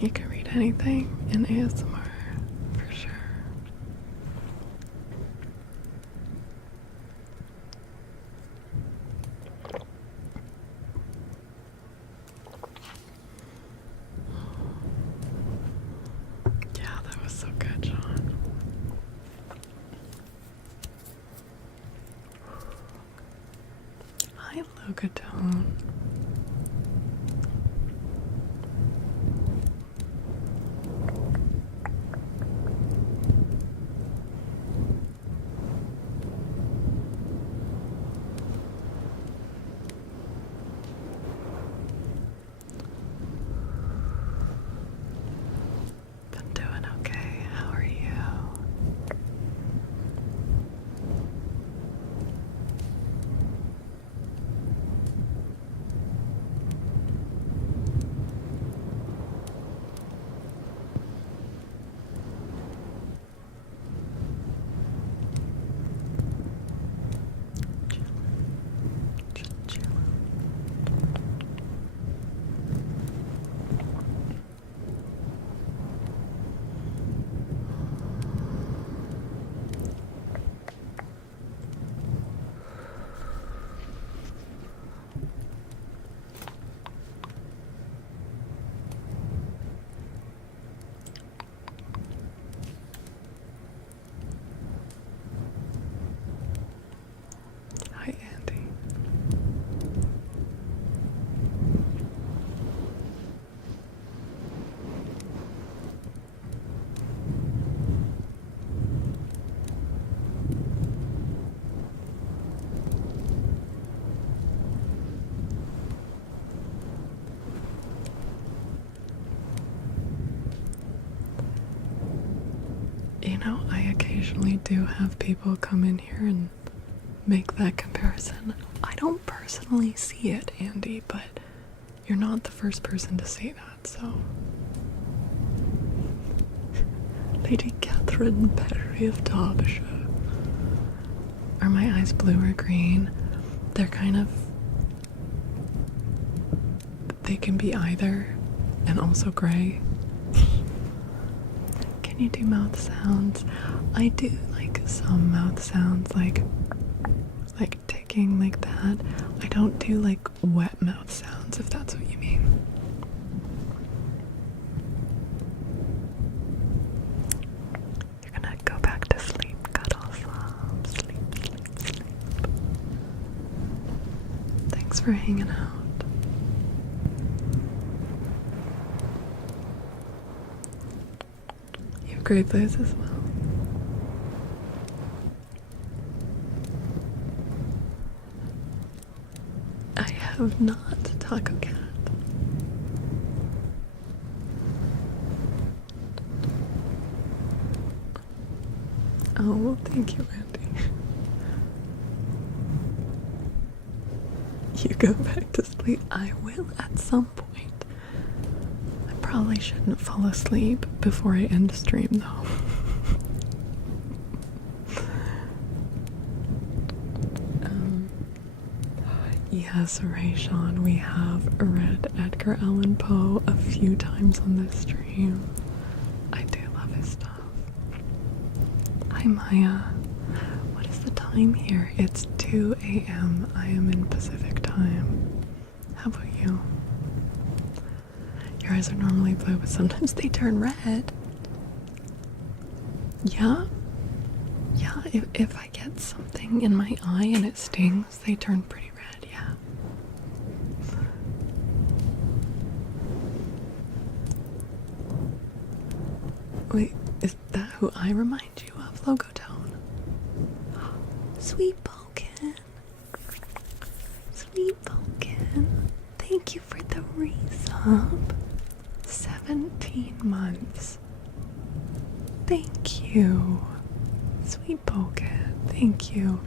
You can read anything in ASMR, for sure. Yeah, that was so good, John. Hi, Logatone. Been doing okay. How are you? Chill. Hi, Andy. You know, I occasionally do have people come in here and make that comparison. I don't personally see it, Andy, but you're not the first person to say that, so. Lady Catherine Perry of Derbyshire. Are my eyes blue or green? They're kind of. They can be either, and also gray. Can you do mouth sounds? I do like some mouth sounds, like ticking like that. I don't do like wet mouth sounds, if that's what you mean. You're gonna go back to sleep, cuddle, sleep. Thanks for hanging out. You have great days as well. I have not, Taco Cat. Oh, well, thank you, Andy. You go back to sleep. I will at some point. I probably shouldn't fall asleep before I end stream, though. Yeah, Yes, Rayshawn, we have read Edgar Allan Poe a few times on this stream. I do love his stuff. Hi Maya. What is the time here? It's 2 a.m. I am in Pacific time. How about you? Your eyes are normally blue, but sometimes they turn red. Yeah? Yeah, if I get something in my eye and it stings, they turn pretty red, yeah. Wait, is that who I remind you of, Logotone? Sweet Vulcan. Sweet Vulcan. Thank you for the resub. 17 months. Thank you. Sweet Vulcan. Thank you.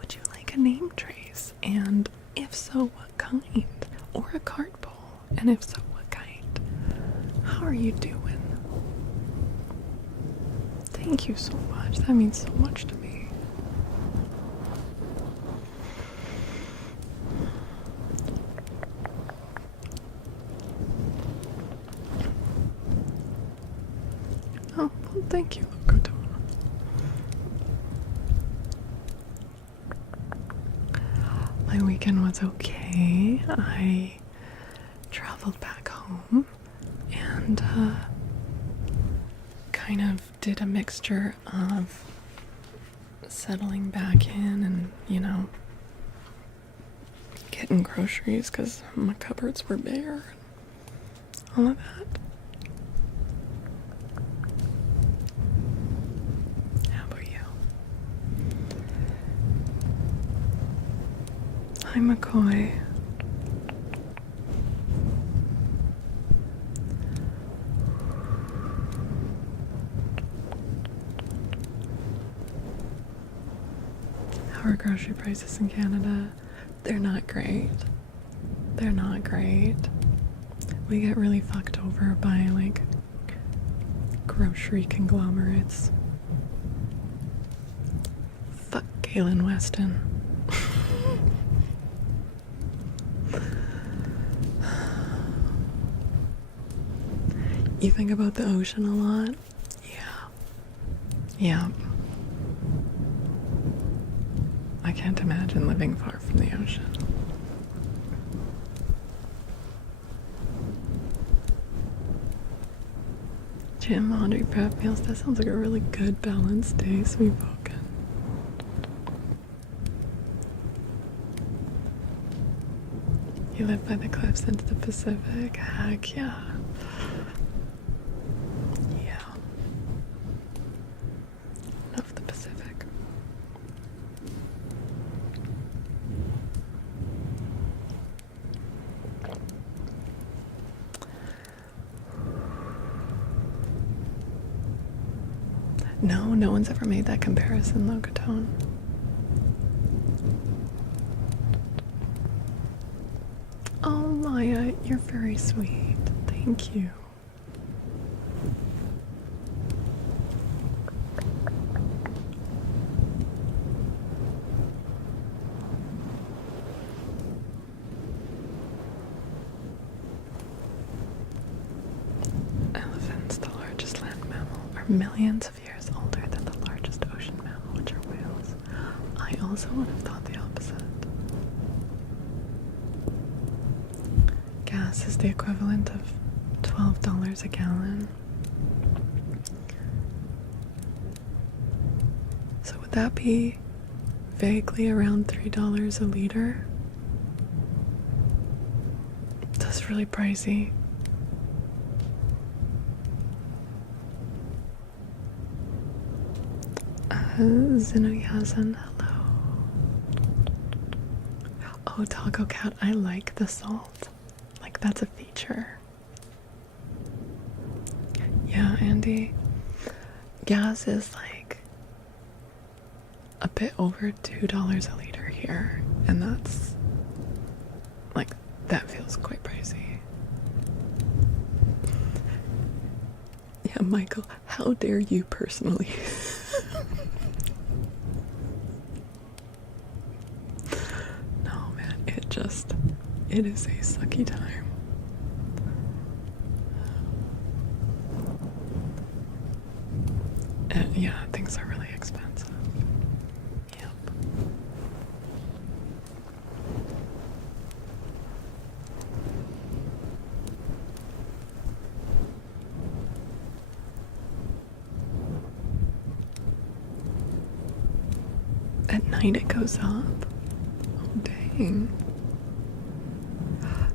Would you like a name trace? And if so, what kind? Or a card pull? And if so, what kind? How are you doing? Thank you so much. That means so much to me. Oh, well, thank you, Logotone. My weekend was okay. I traveled back home and kind of did a mixture of settling back in and, you know, getting groceries because my cupboards were bare. All of that. How about you? Hi, McCoy. How are grocery prices in Canada? They're not great. They're not great. We get really fucked over by, like, grocery conglomerates. Fuck Galen Weston. You think about the ocean a lot? Yeah. Yeah. I can't imagine living far from the ocean. Gym, laundry, prep meals. That sounds like a really good balanced day, Sweet Vulcan. You live by the cliffs into the Pacific. Heck yeah. Yeah. Love the Pacific. No, no one's ever made that comparison, Logotone. Oh, Maya, you're very sweet. Thank you. Elephants, the largest land mammal, are millions of years older than the largest ocean mammal, which are whales. I also would have thought the opposite. Gas is the equivalent of $12 a gallon. So would that be vaguely around $3 a liter? That's really pricey. Zenoyazen, hello. Oh, Taco Cat, I like the salt. Like, that's a feature. Yeah, Andy. Gas is like a bit over $2 a liter here, and that's like, that feels quite pricey. Yeah, Michael, how dare you personally? No, man, it just It is a sucky time. Yeah, things are really expensive. Yep. At night it goes up. Oh, dang.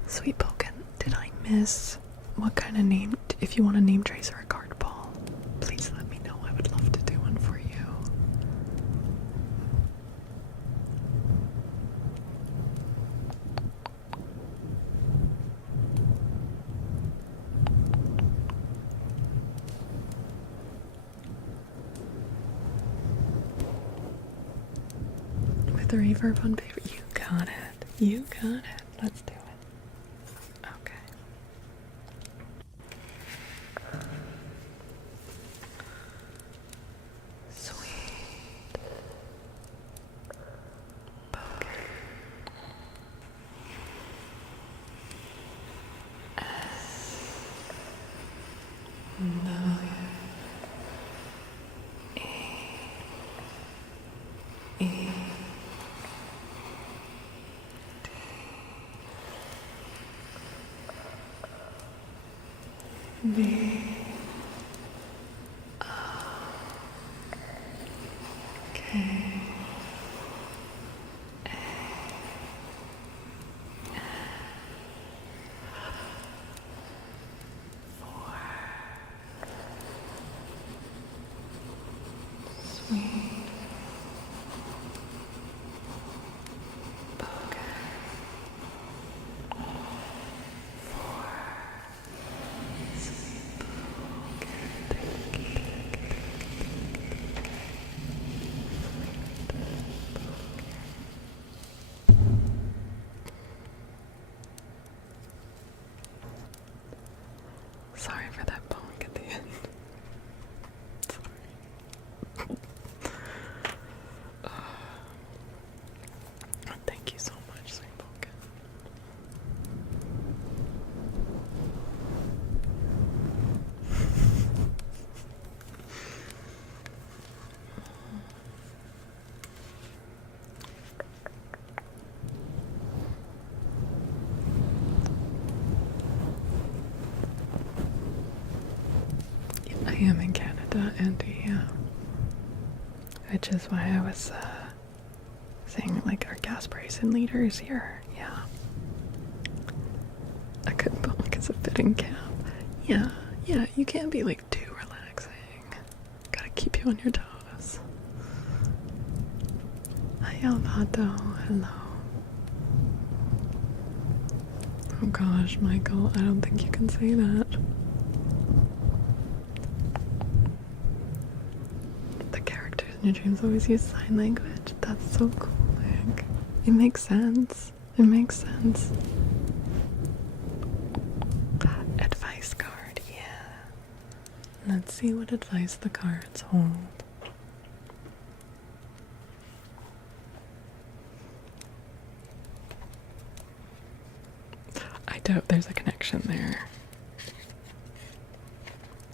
Sweet Poken, did I miss what kind of name? If you want a name trace or a card ball, please let me know. I would love to do one for you. With the reverb on paper. You got it. You got it. Let's do it. Okay. Sweet Poken. W E V K sweet Poken. Sorry for that bonk at the end. Thank you so much, Sweet Poken. I am in Canada, Andy, yeah. Which is why I was saying like our gas price in liters here, yeah. I couldn't put like as a fitting cap. Yeah, you can't be like too relaxing. Gotta keep you on your toes. Hi Alvato, hello. Oh gosh, Michael, I don't think you can say that. The characters in your dreams always use sign language. That's so cool, like. It makes sense. It makes sense. Advice card, yeah. Let's see what advice the cards hold. I doubt there's a connection there.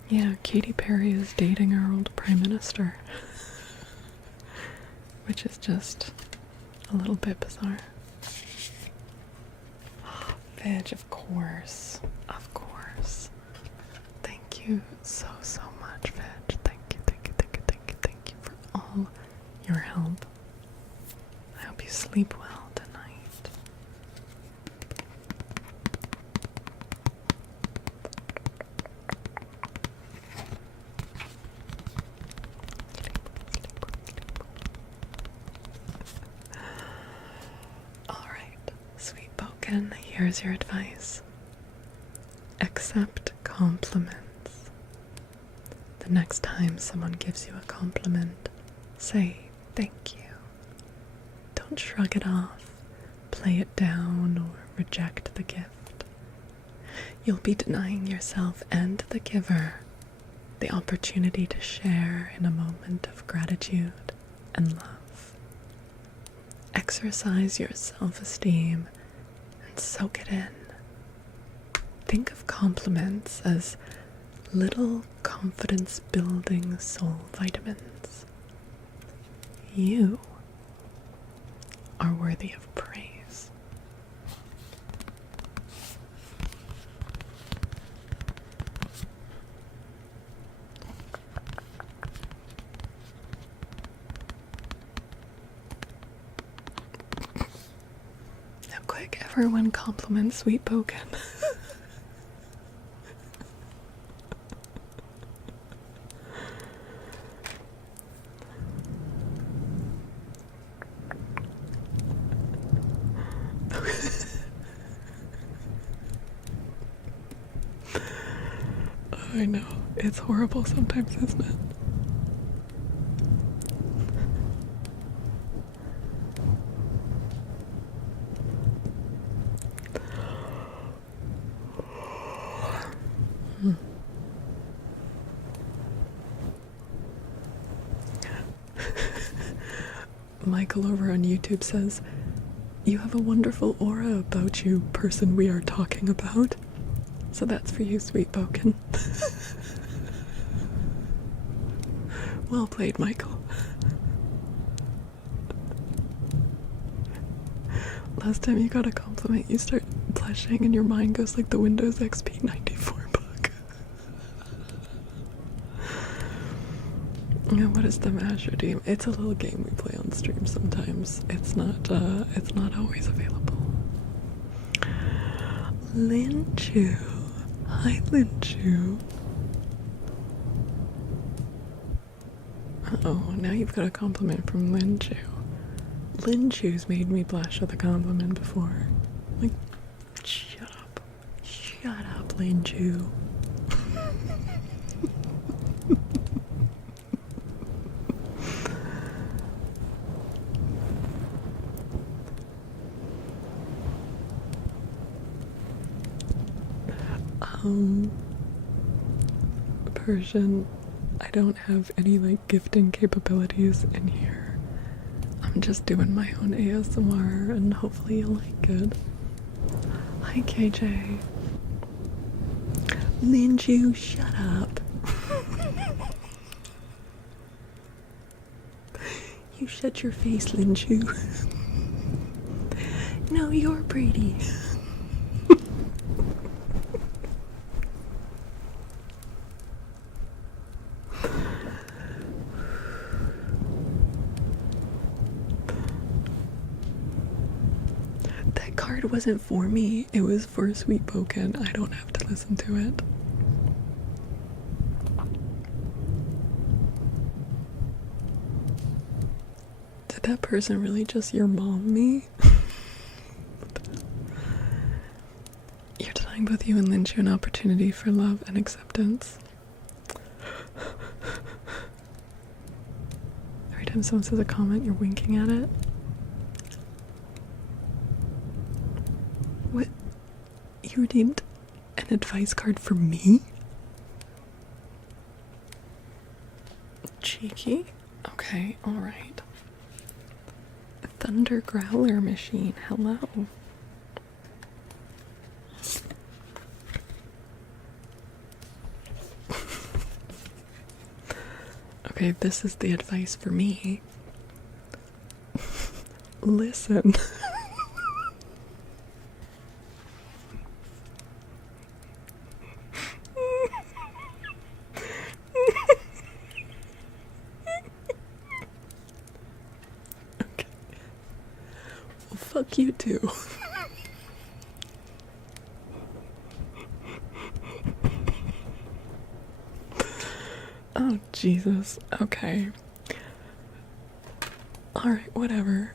Yeah, Katy Perry is dating our old Prime Minister. Which is just a little bit bizarre. Veg, of course. Of course. Thank you so much, Veg. Thank you for all your help. I hope you sleep well tonight. Alright, Sweet Poken, here's your advice. Accept compliments. The next time someone gives you a compliment, say thank you. Don't shrug it off, play it down, or reject the gift. You'll be denying yourself and the giver the opportunity to share in a moment of gratitude and love. Exercise your self-esteem soak it in. Think of compliments as little confidence building soul vitamins. You are worthy of praise. Now quick, everyone compliment Sweet Pokin. I know, it's horrible sometimes, isn't it? Michael over on YouTube says, "You have a wonderful aura about you, person we are talking about." So that's for you, Sweet Pokin. Well played, Michael. Last time you got a compliment, you start blushing and your mind goes like the Windows XP 94 bug. What is the Mash Redeem? It's a little game we play on stream sometimes. It's not always available. Linchu. Hi, Linchu. Uh-oh, now you've got a compliment from Linchu. Linchu's made me blush with a compliment before. Like, shut up. Shut up, Linchu. Persian, I don't have any like gifting capabilities in here. I'm just doing my own ASMR and hopefully you'll like it. Hi KJ. Linju, shut up. You shut your face, Linju. No, you're pretty. That card wasn't for me, it was for Sweet Pokin. I don't have to listen to it. Did that person really just your mom me? You're denying both you and Lynch an opportunity for love and acceptance. Every time someone says a comment, you're winking at it. What? You redeemed an advice card for me? Cheeky? Okay, alright. Thunder Growler Machine, hello. Okay, this is the advice for me. Listen. Okay. Well, fuck you too. Oh, Jesus. Okay. Alright, whatever.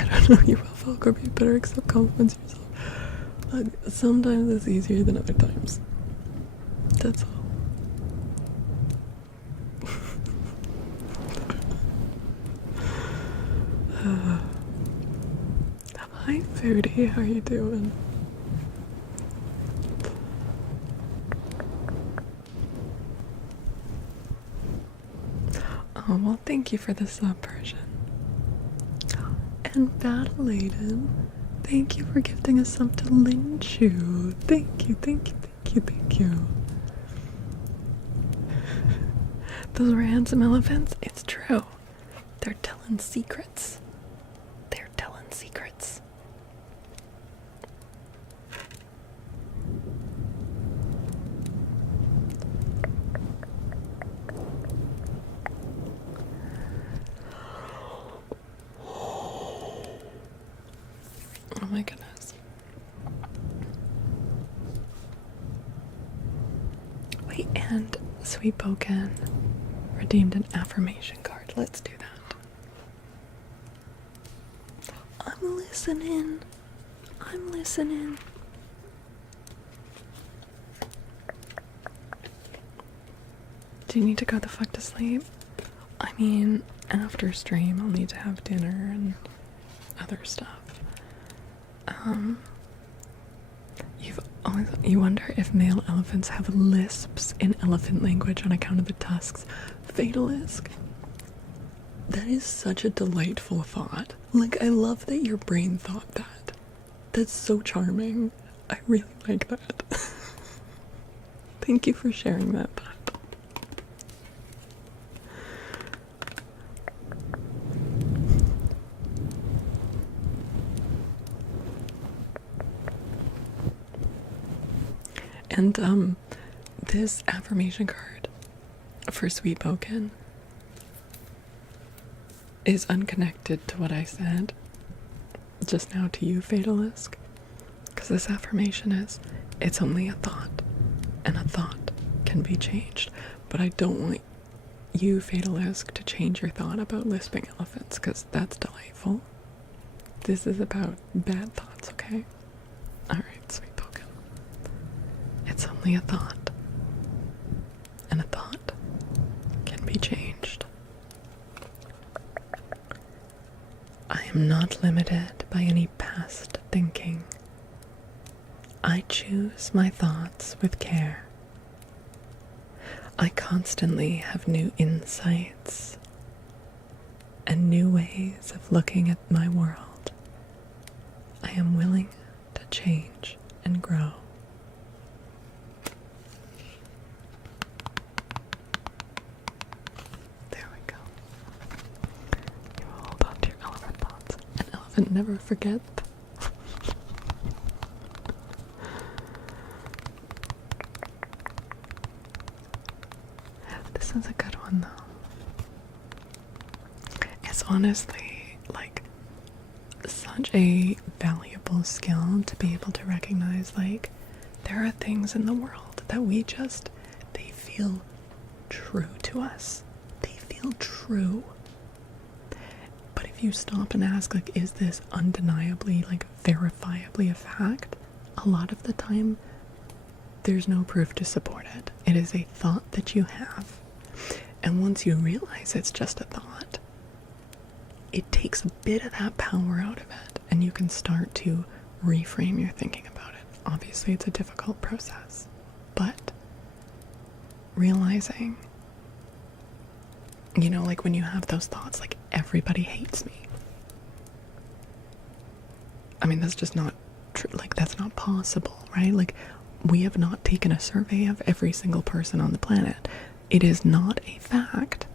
I don't know you about Faolkor, but you better accept compliments yourself. Look, sometimes it's easier than other times. That's all. Hi, Foodie. How you doing? Thank you for the sub version. And Battle Aiden, thank you for gifting a sub to Linchu. Thank you, thank you, thank you, thank you. Those were handsome elephants. It's true. They're telling secrets. They're telling secrets. Oh my goodness. Wait, and Sweet Boken redeemed an affirmation card. Let's do that. I'm listening. I'm listening. Do you need to go the fuck to sleep? I mean, after stream, I'll need to have dinner and other stuff. You wonder if male elephants have lisps in elephant language on account of the tusks. Fatalisk. That is such a delightful thought. Like, I love that your brain thought that. That's so charming. I really like that. Thank you for sharing that thought. And this affirmation card for Sweet Boken is unconnected to what I said just now to you, Fatalisk. Because this affirmation is, it's only a thought, and a thought can be changed. But I don't want you, Fatalisk, to change your thought about lisping elephants, because that's delightful. This is about bad thoughts, okay? Alright, Sweet Boken. It's only a thought, and a thought can be changed. I am not limited by any past thinking. I choose my thoughts with care. I constantly have new insights and new ways of looking at my world. I am willing to change and grow. There we go. You hold on to your elephant thoughts. An elephant never forgets. This is a good one though. It's honestly like such a valuable skill to be able to recognize, like, there are things in the world that they feel true to us. They feel true. But if you stop and ask, like, is this undeniably, like, verifiably a fact? A lot of the time, there's no proof to support it. It is a thought that you have. And once you realize it's just a thought, it takes a bit of that power out of it, and you can start to reframe your thinking about it. Obviously, it's a difficult process, but realizing, you know, like when you have those thoughts, like, everybody hates me. I mean, that's just not true. Like, that's not possible, right? Like, we have not taken a survey of every single person on the planet. It is not a fact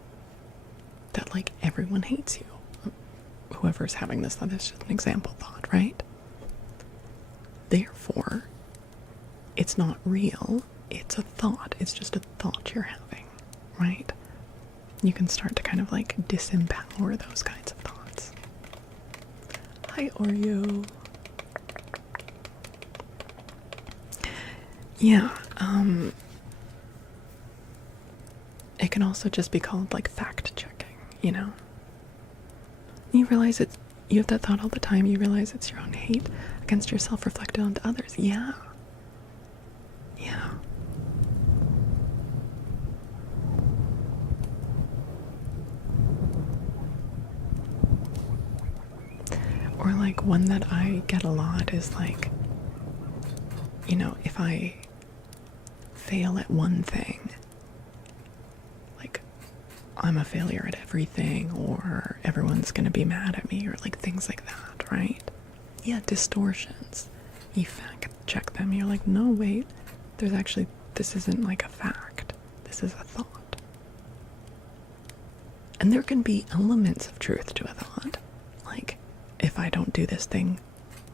that, like, everyone hates you. Whoever's having this thought is just an example thought, right? Therefore, it's not real. It's a thought. It's just a thought you're having, right? You can start to kind of, like, disempower those kinds of thoughts. Hi, Oreo. Yeah, it can also just be called, like, fact checking, you know? You realize you have that thought all the time. You realize it's your own hate against yourself reflected onto others. Yeah. Yeah. Or, like, one that I get a lot is, like, you know, if I fail at one thing, like, I'm a failure at everything, or everyone's gonna be mad at me, or like things like that, right? Yeah, distortions. You fact check them, you're like, no, wait, there's actually, this isn't like a fact, this is a thought. And there can be elements of truth to a thought. Like, if I don't do this thing,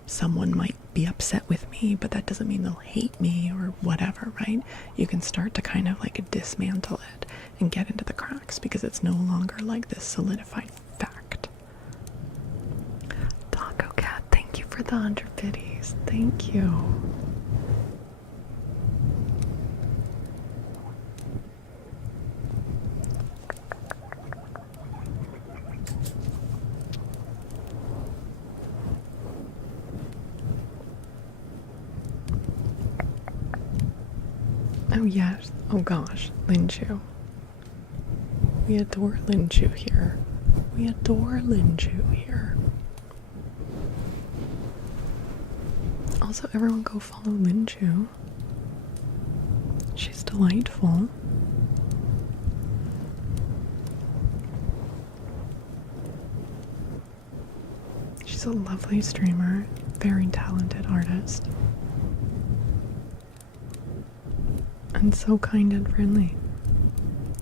someone might be upset with me, but that doesn't mean they'll hate me or whatever, right? You can start to kind of like dismantle it and get into the cracks because it's no longer like this solidified fact. Taco Cat, thank you for the 100 biddies. Thank you. Oh yes, oh gosh, Linju. We adore Linju here. We adore Linju here. Also, everyone go follow Linju. She's delightful. She's a lovely streamer, very talented artist. And so kind and friendly.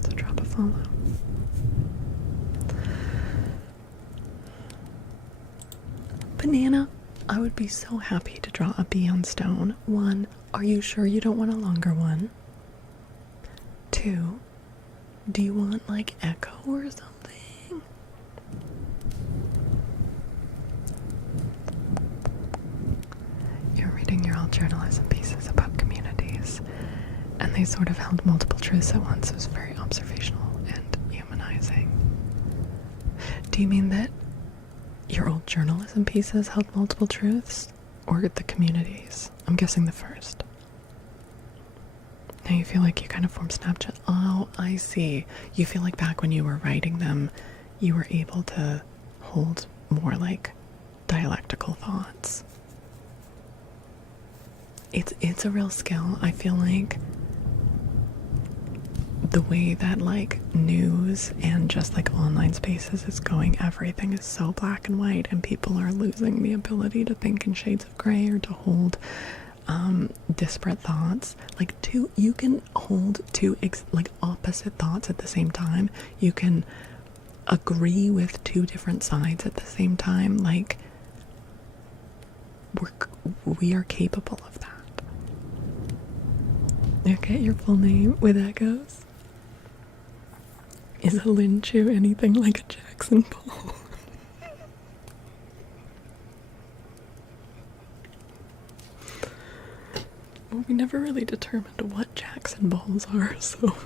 So drop a follow. Banana, I would be so happy to draw a bee on stone. 1, are you sure you don't want a longer one? 2, do you want like echo or something? You're reading your old journalism pieces about communities, and they sort of held multiple truths at once. It was very observational and humanizing. Do you mean that your old journalism pieces held multiple truths, or the communities? I'm guessing the first. Now you feel like you kind of formed Snapchat. Oh, I see. You feel like back when you were writing them, you were able to hold more like dialectical thoughts. It's a real skill. I feel like the way that like news and just like online spaces is going, everything is so black and white, and people are losing the ability to think in shades of gray or to hold disparate thoughts. Like you can hold two like opposite thoughts at the same time. You can agree with two different sides at the same time. Like we are capable of that. Okay, your full name with echoes. Is a Linchu anything like a Jackson Pollock? Well, we never really determined what Jackson balls are, so.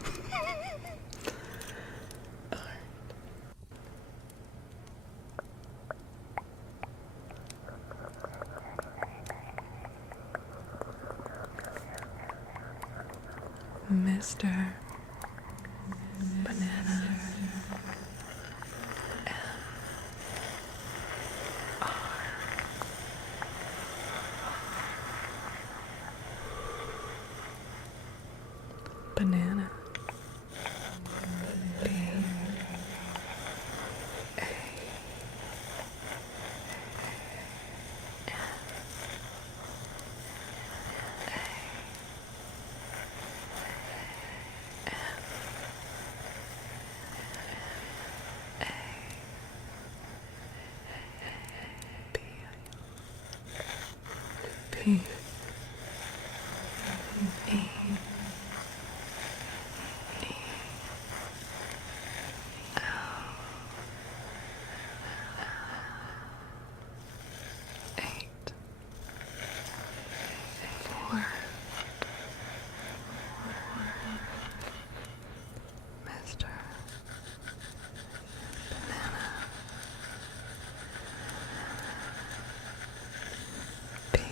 Mr. Banana. Banana. B. A. P. E. Eight. 4. Mr. Banana. Peel.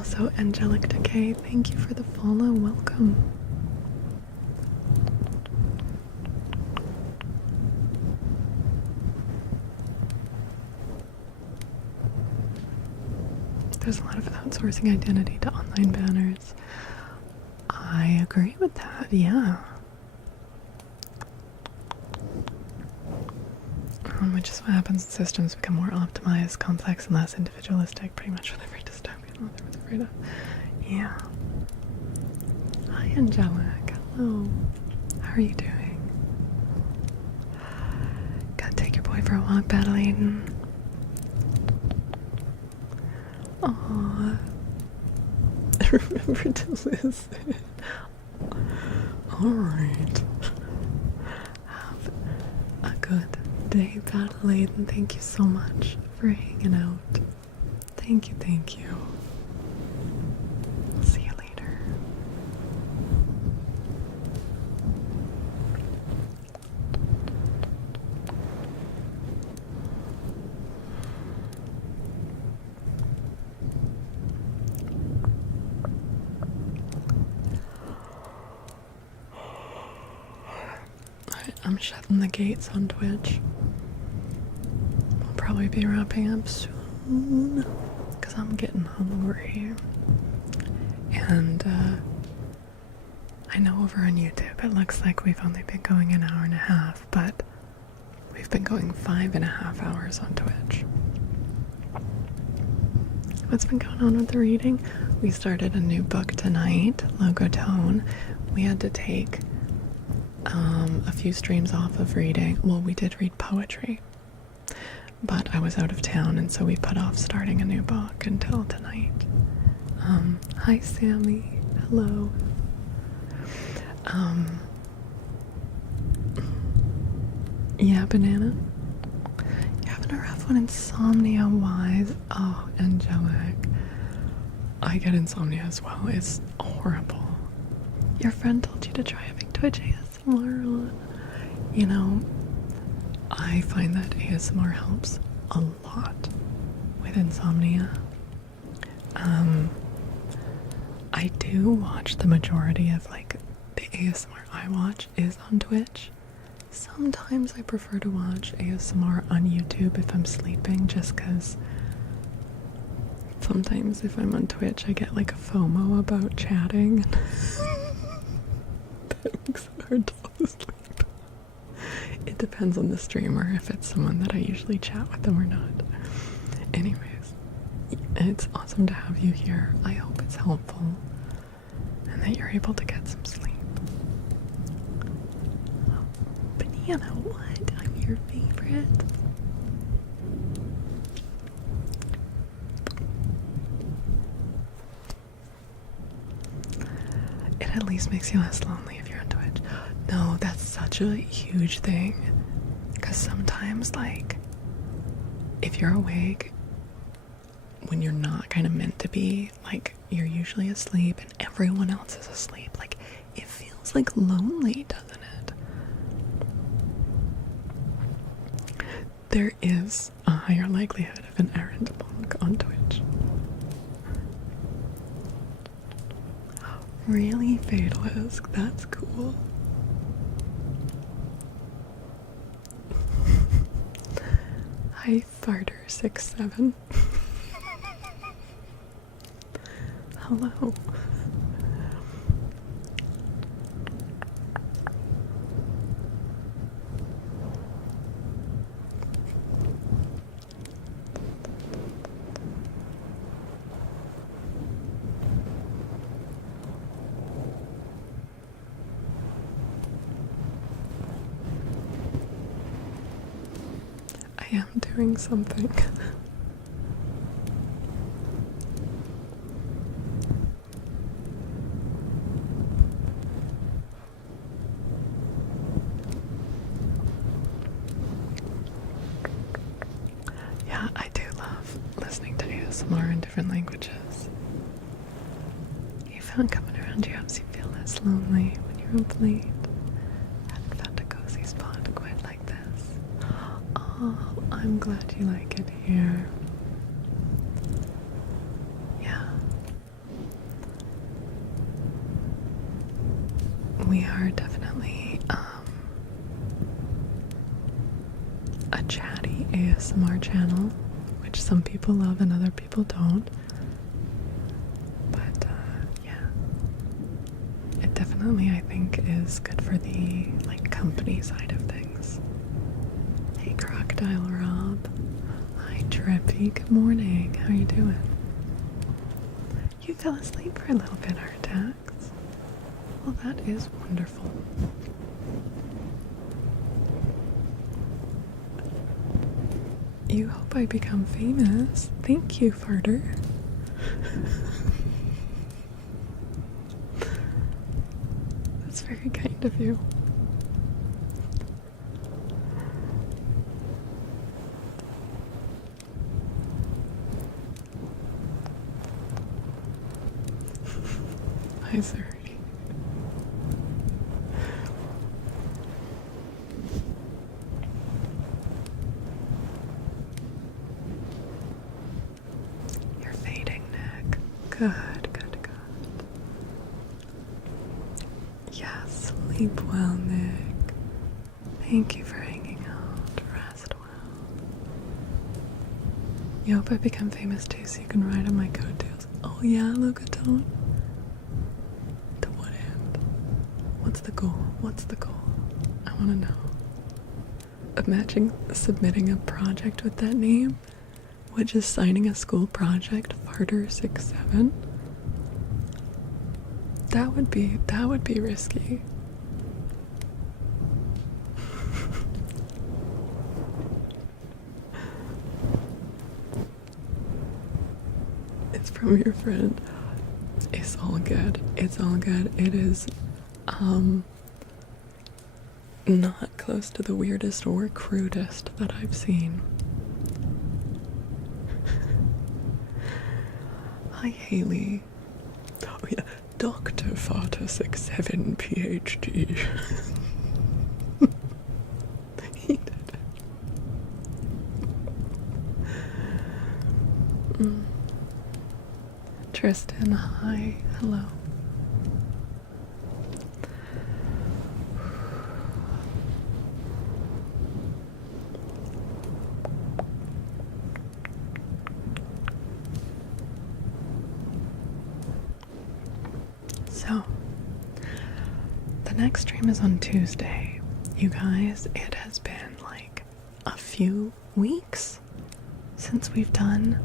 Also, Angelic Decay, thank you for the follow. Welcome. There's a lot of outsourcing identity to online banners. I agree with that, yeah. Which is what happens when systems become more optimized, complex, and less individualistic. Pretty much what every dystopian author was afraid of. Yeah. Hi, Angelic. Hello. How are you doing? Gotta take your boy for a walk, Battle Aiden. Aww. Remember to listen. Alright. Have a good day, Battle Aiden. Thank you so much for hanging out. Thank you, thank you. See you later. Alright, I'm shutting the gates on Twitch. We'll probably be wrapping up soon because I'm getting hungry. And I know over on YouTube it looks like we've only been going an hour and a half, but we've been going 5.5 hours on Twitch. What's been going on with the reading? We started a new book tonight, Logotone. We had to take a few streams off of reading. Well, we did read poetry, but I was out of town, and so we put off starting a new book until tonight. Hi, Sammy. Hello. Yeah, Banana. You're having a rough one insomnia-wise. Oh, Angelic. I get insomnia as well. It's horrible. Your friend told you to try having Twitch ASMR on. You know, I find that ASMR helps a lot with insomnia. I do watch the majority of, like, the ASMR I watch is on Twitch. Sometimes I prefer to watch ASMR on YouTube if I'm sleeping, just because sometimes if I'm on Twitch I get like a FOMO about chatting. That makes it hard to fall asleep. It depends on the streamer, if it's someone that I usually chat with them or not. Anyways, it's awesome to have you here. I hope it's helpful and that you're able to get some sleep. Banana, what? I'm your favorite. It at least makes you less lonely if you're on Twitch. No, that's such a huge thing. Because sometimes, like, if you're awake when you're not kind of meant to be, like, you're usually asleep and everyone else is asleep, like, it feels like lonely, doesn't it? There is a higher likelihood of an errant monk on Twitch. Really, Fatalisk? That's cool. Hi, Farter67. Hello. I am doing something. Yeah, I do love listening to ASMR in different languages. You found coming around you helps you feel less lonely when you're up late. I haven't found a cozy spot quite like this. Oh, I'm glad you like it here. Yeah. we are definitely a chatty ASMR channel, which some people love and other people don't. But yeah, it definitely, I think, is good for the like company side of things. Hey, Crocodile Rob. Hi, Trippy. Good morning. How are you doing? You fell asleep for a little bit, Artax. Well, that is wonderful. You hope I become famous. Thank you, Farter. That's very kind of you. Hi, Siri. You're fading, Nick. Good, good, good. Yes, sleep well, Nick. Thank you for hanging out. Rest well. You hope I become famous too so you can ride on my coattails. Oh yeah, Logatone? To what end? What's the goal? What's the goal? I want to know. Imagine submitting a project with that name, which is signing a school project, Farter67. That would be risky. It's from your friend. It's all good. It's all good. It is not close to the weirdest or crudest that I've seen. Hi, Haley. Oh yeah, Dr. Farter67 PhD. He did it. Tristan, hi, hello. So, the next stream is on Tuesday. You guys, it has been like a few weeks since we've done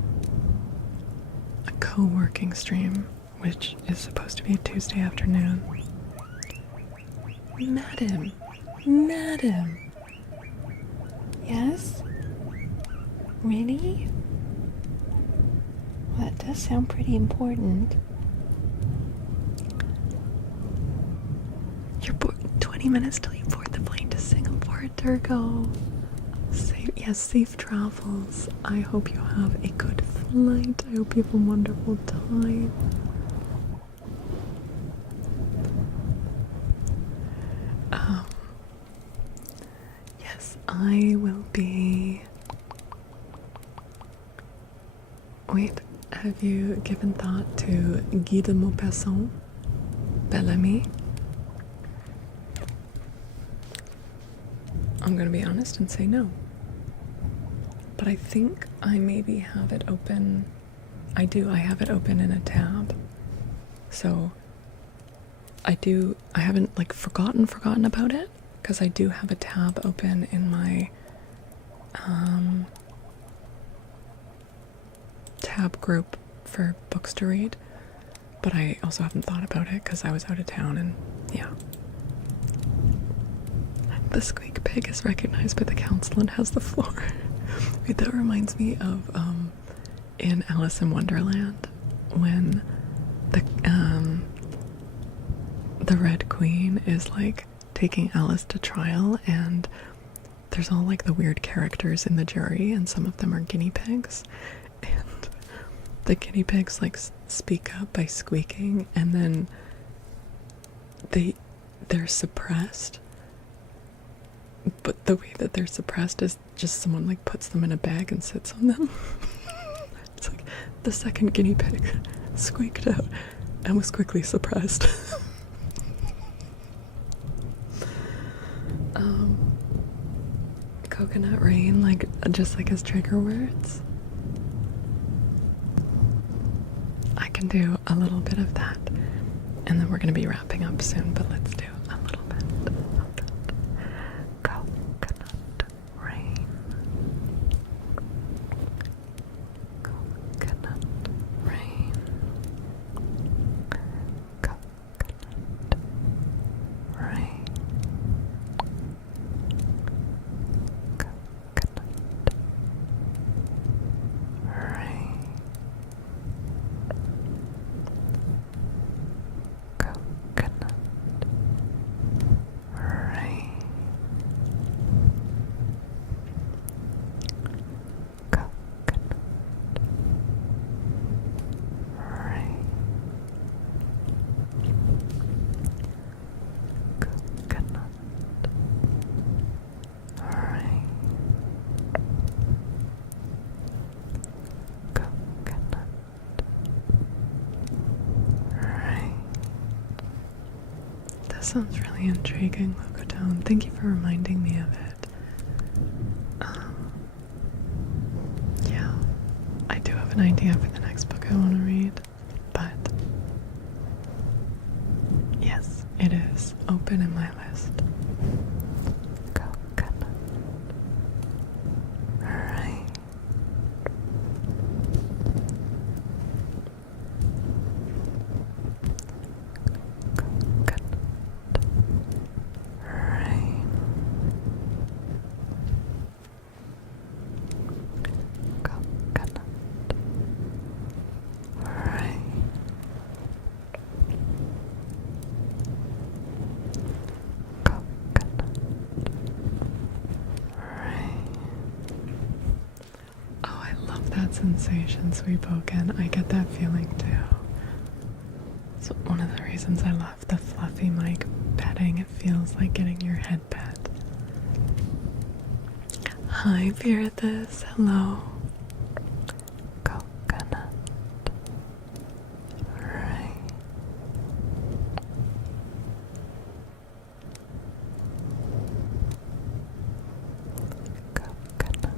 a co-working stream, which is supposed to be a Tuesday afternoon. Madam. Yes? Really? Well, that does sound pretty important. You're 20 minutes till you board the plane to Singapore, Durgo. Safe travels. I hope you have a good flight. I hope you have a wonderful time. Yes, I will be... Wait, have you given thought to Guy de Maupassant, Bellamy? I'm gonna be honest and say no. But I think I maybe have it open. I have it open in a tab. So I haven't like forgotten about it, because I do have a tab open in my tab group for books to read. But I also haven't thought about it because I was out of town, and yeah. The squeak pig is recognized by the council and has the floor. Wait, that reminds me of in Alice in Wonderland when the Red Queen is like taking Alice to trial, and there's all like the weird characters in the jury, and some of them are guinea pigs, and the guinea pigs like speak up by squeaking, and then they're suppressed. But the way that they're suppressed is just someone like puts them in a bag and sits on them. It's like the second guinea pig squeaked out and was quickly suppressed. coconut rain, like just like as trigger words? I can do a little bit of that, and then we're gonna be wrapping up soon, but let's do a little bit of that. Coconut rain. Coconut rain. Coconut rain. Coconut rain. Coconut rain. Coconut rain. Coconut rain. Coconut rain. That sounds really intriguing, Locotone. Thank you for reminding me of it. Yeah, I do have an idea for the next book I want to read, but yes, it is open in my list. Coconut rain. Coconut rain. Coconut rain. Coconut rain. Oh, I love that sensation, Sweetboken. I get that feeling too. It's one of the reasons I love the fluffy mic petting. It feels like getting your head pet. Hi, Viritus. Hello. Coconut rain. Coconut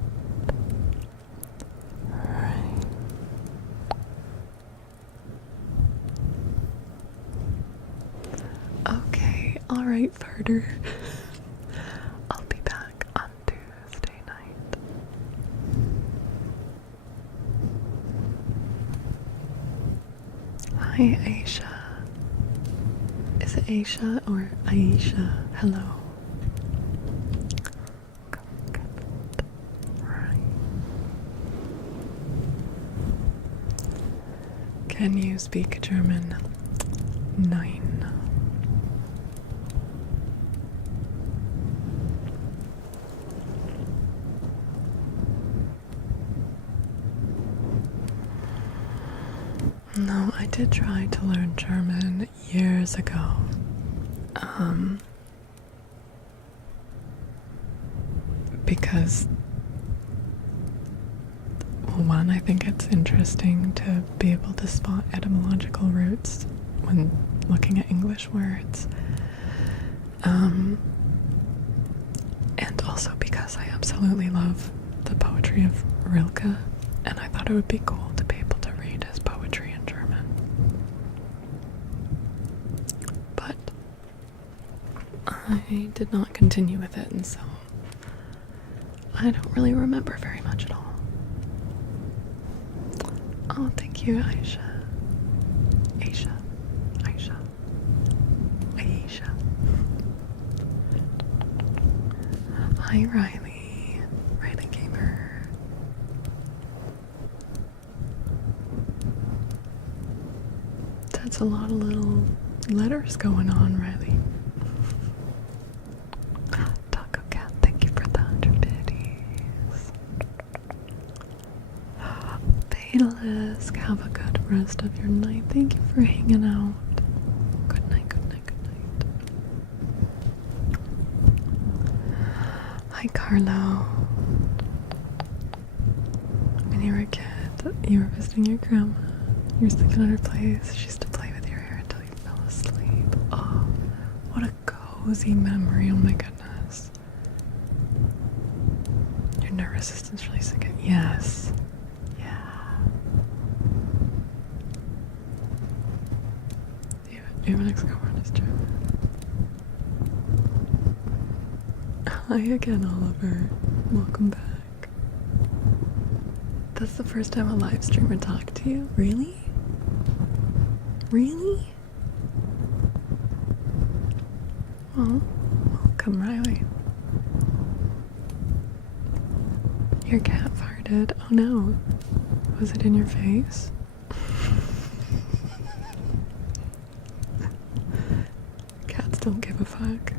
rain. Okay, alright, farter. I'll be back on Tuesday night. Hi, Aisha. Is it Aisha or Aisha? Hello. Coconut rain. Can you speak German? 9. No, I did try to learn German years ago. Because, well, one, I think it's interesting to be able to spot etymological roots when looking at English words. And also because I absolutely love the poetry of Rilke, and I thought it would be cool to be able to read his poetry in German. But I did not continue with it, and so I don't really remember very much at all. Oh, thank you, Aisha. Aisha. Aisha. Aisha. Hi, Riley. Riley Gamer. That's a lot of little letters going on, Riley. Taco Cat, thank you for the 100 biddies. Bailisk, have a good rest of your night. Thank you for hanging out. Good night, good night, good night. Hi, Carlo. When you were a kid, you were visiting your grandma. You were sleeping on her place. She used to play with your hair until you fell asleep. Oh, what a cozy memory. Oh my goodness. resistance releasing it. Yes. Yeah. Do you have an ex-girlfriend on this chat? Hi again, Oliver. Welcome back. That's the first time a live streamer talked to you? Really? Really? Oh, welcome, Riley. Your cat farted. Oh no. Was it in your face? Cats don't give a fuck.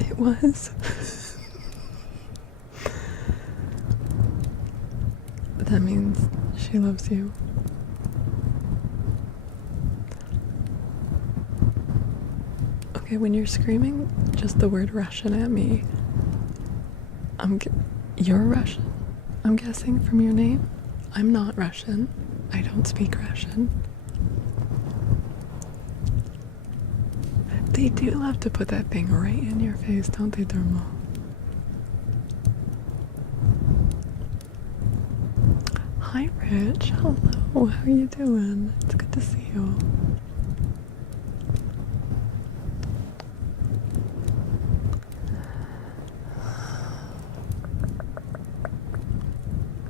It was. That means she loves you. Okay, when you're screaming just the word Russian at me, you're Russian, I'm guessing from your name? I'm not Russian. I don't speak Russian. They do love to put that thing right in your face, don't they, Dermo? Hi, Rich. Hello. How are you doing? It's good to see you.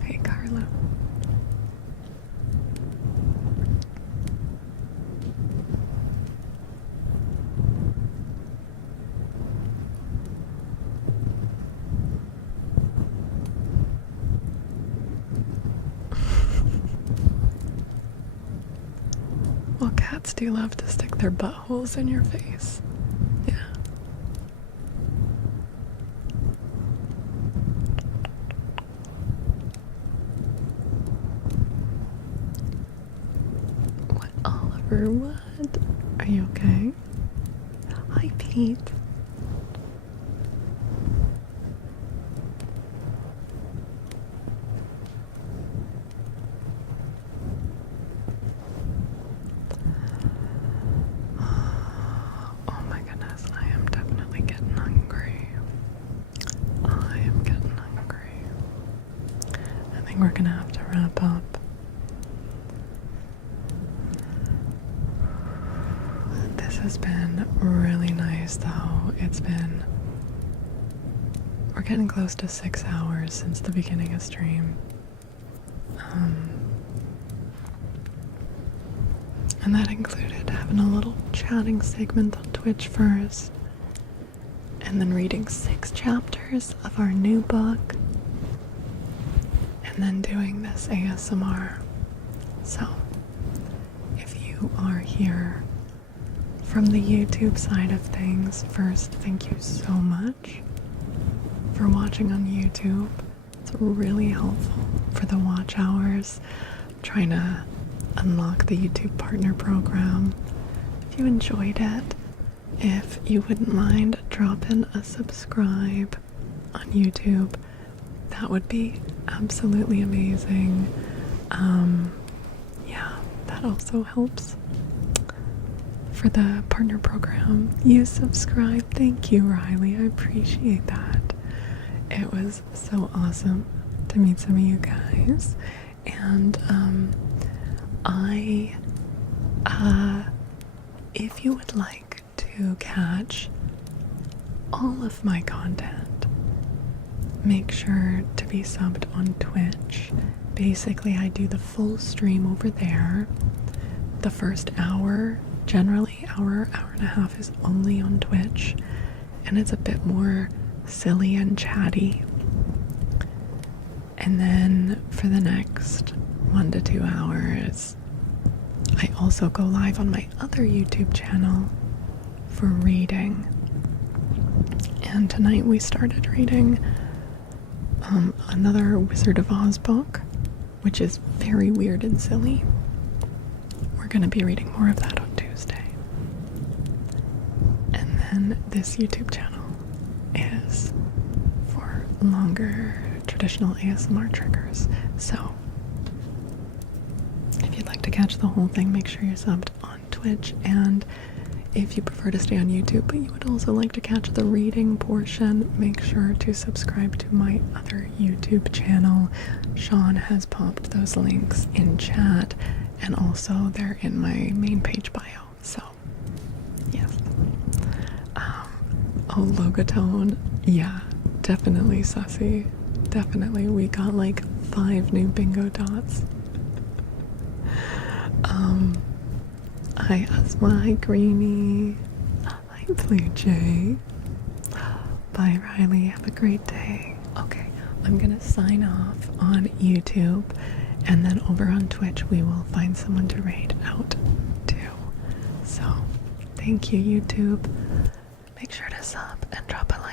Hey, Carla. Well, cats do love to stick their buttholes in your face. Yeah. What, Oliver? What? Are you okay? Hi, Pete. Oh my goodness, I am definitely getting hungry. I am getting hungry. I think we're gonna have to wrap up. This has been really nice though. We're getting close to 6 hours since the beginning of stream. And that included having a little chatting segment on Twitch first, and then reading 6 chapters of our new book, and then doing this ASMR. So, if you are here from the YouTube side of things, first, thank you so much for watching on YouTube. It's really helpful for the watch hours. I'm trying to unlock the YouTube partner program. If you enjoyed it, if you wouldn't mind dropping a subscribe on YouTube, that would be absolutely amazing. Yeah, that also helps for the partner program. You subscribe. Thank you, Riley. I appreciate that. It was so awesome to meet some of you guys. And if you would like to catch all of my content, make sure to be subbed on Twitch. Basically, I do the full stream over there. The first hour, generally hour and a half, is only on Twitch, and it's a bit more silly and chatty. And then for the next 1 to 2 hours, I also go live on my other YouTube channel for reading. And tonight we started reading another Wizard of Oz book, which is very weird and silly. We're going to be reading more of that on Tuesday. And then this YouTube channel is for longer traditional ASMR triggers. So if you'd like to catch the whole thing, make sure you're subbed on Twitch. And if you prefer to stay on YouTube, but you would also like to catch the reading portion, make sure to subscribe to my other YouTube channel. Sean has popped those links in chat, and also they're in my main page bio. So, yes. Oh, Logatone. Yeah, definitely sussy. Definitely. We got like 5 new bingo dots. Hi Asma, hi Greenie, hi Blue Jay. Bye Riley, have a great day. Okay, I'm gonna sign off on YouTube, and then over on Twitch we will find someone to raid out to. So, thank you YouTube. Make sure to sub and drop a like.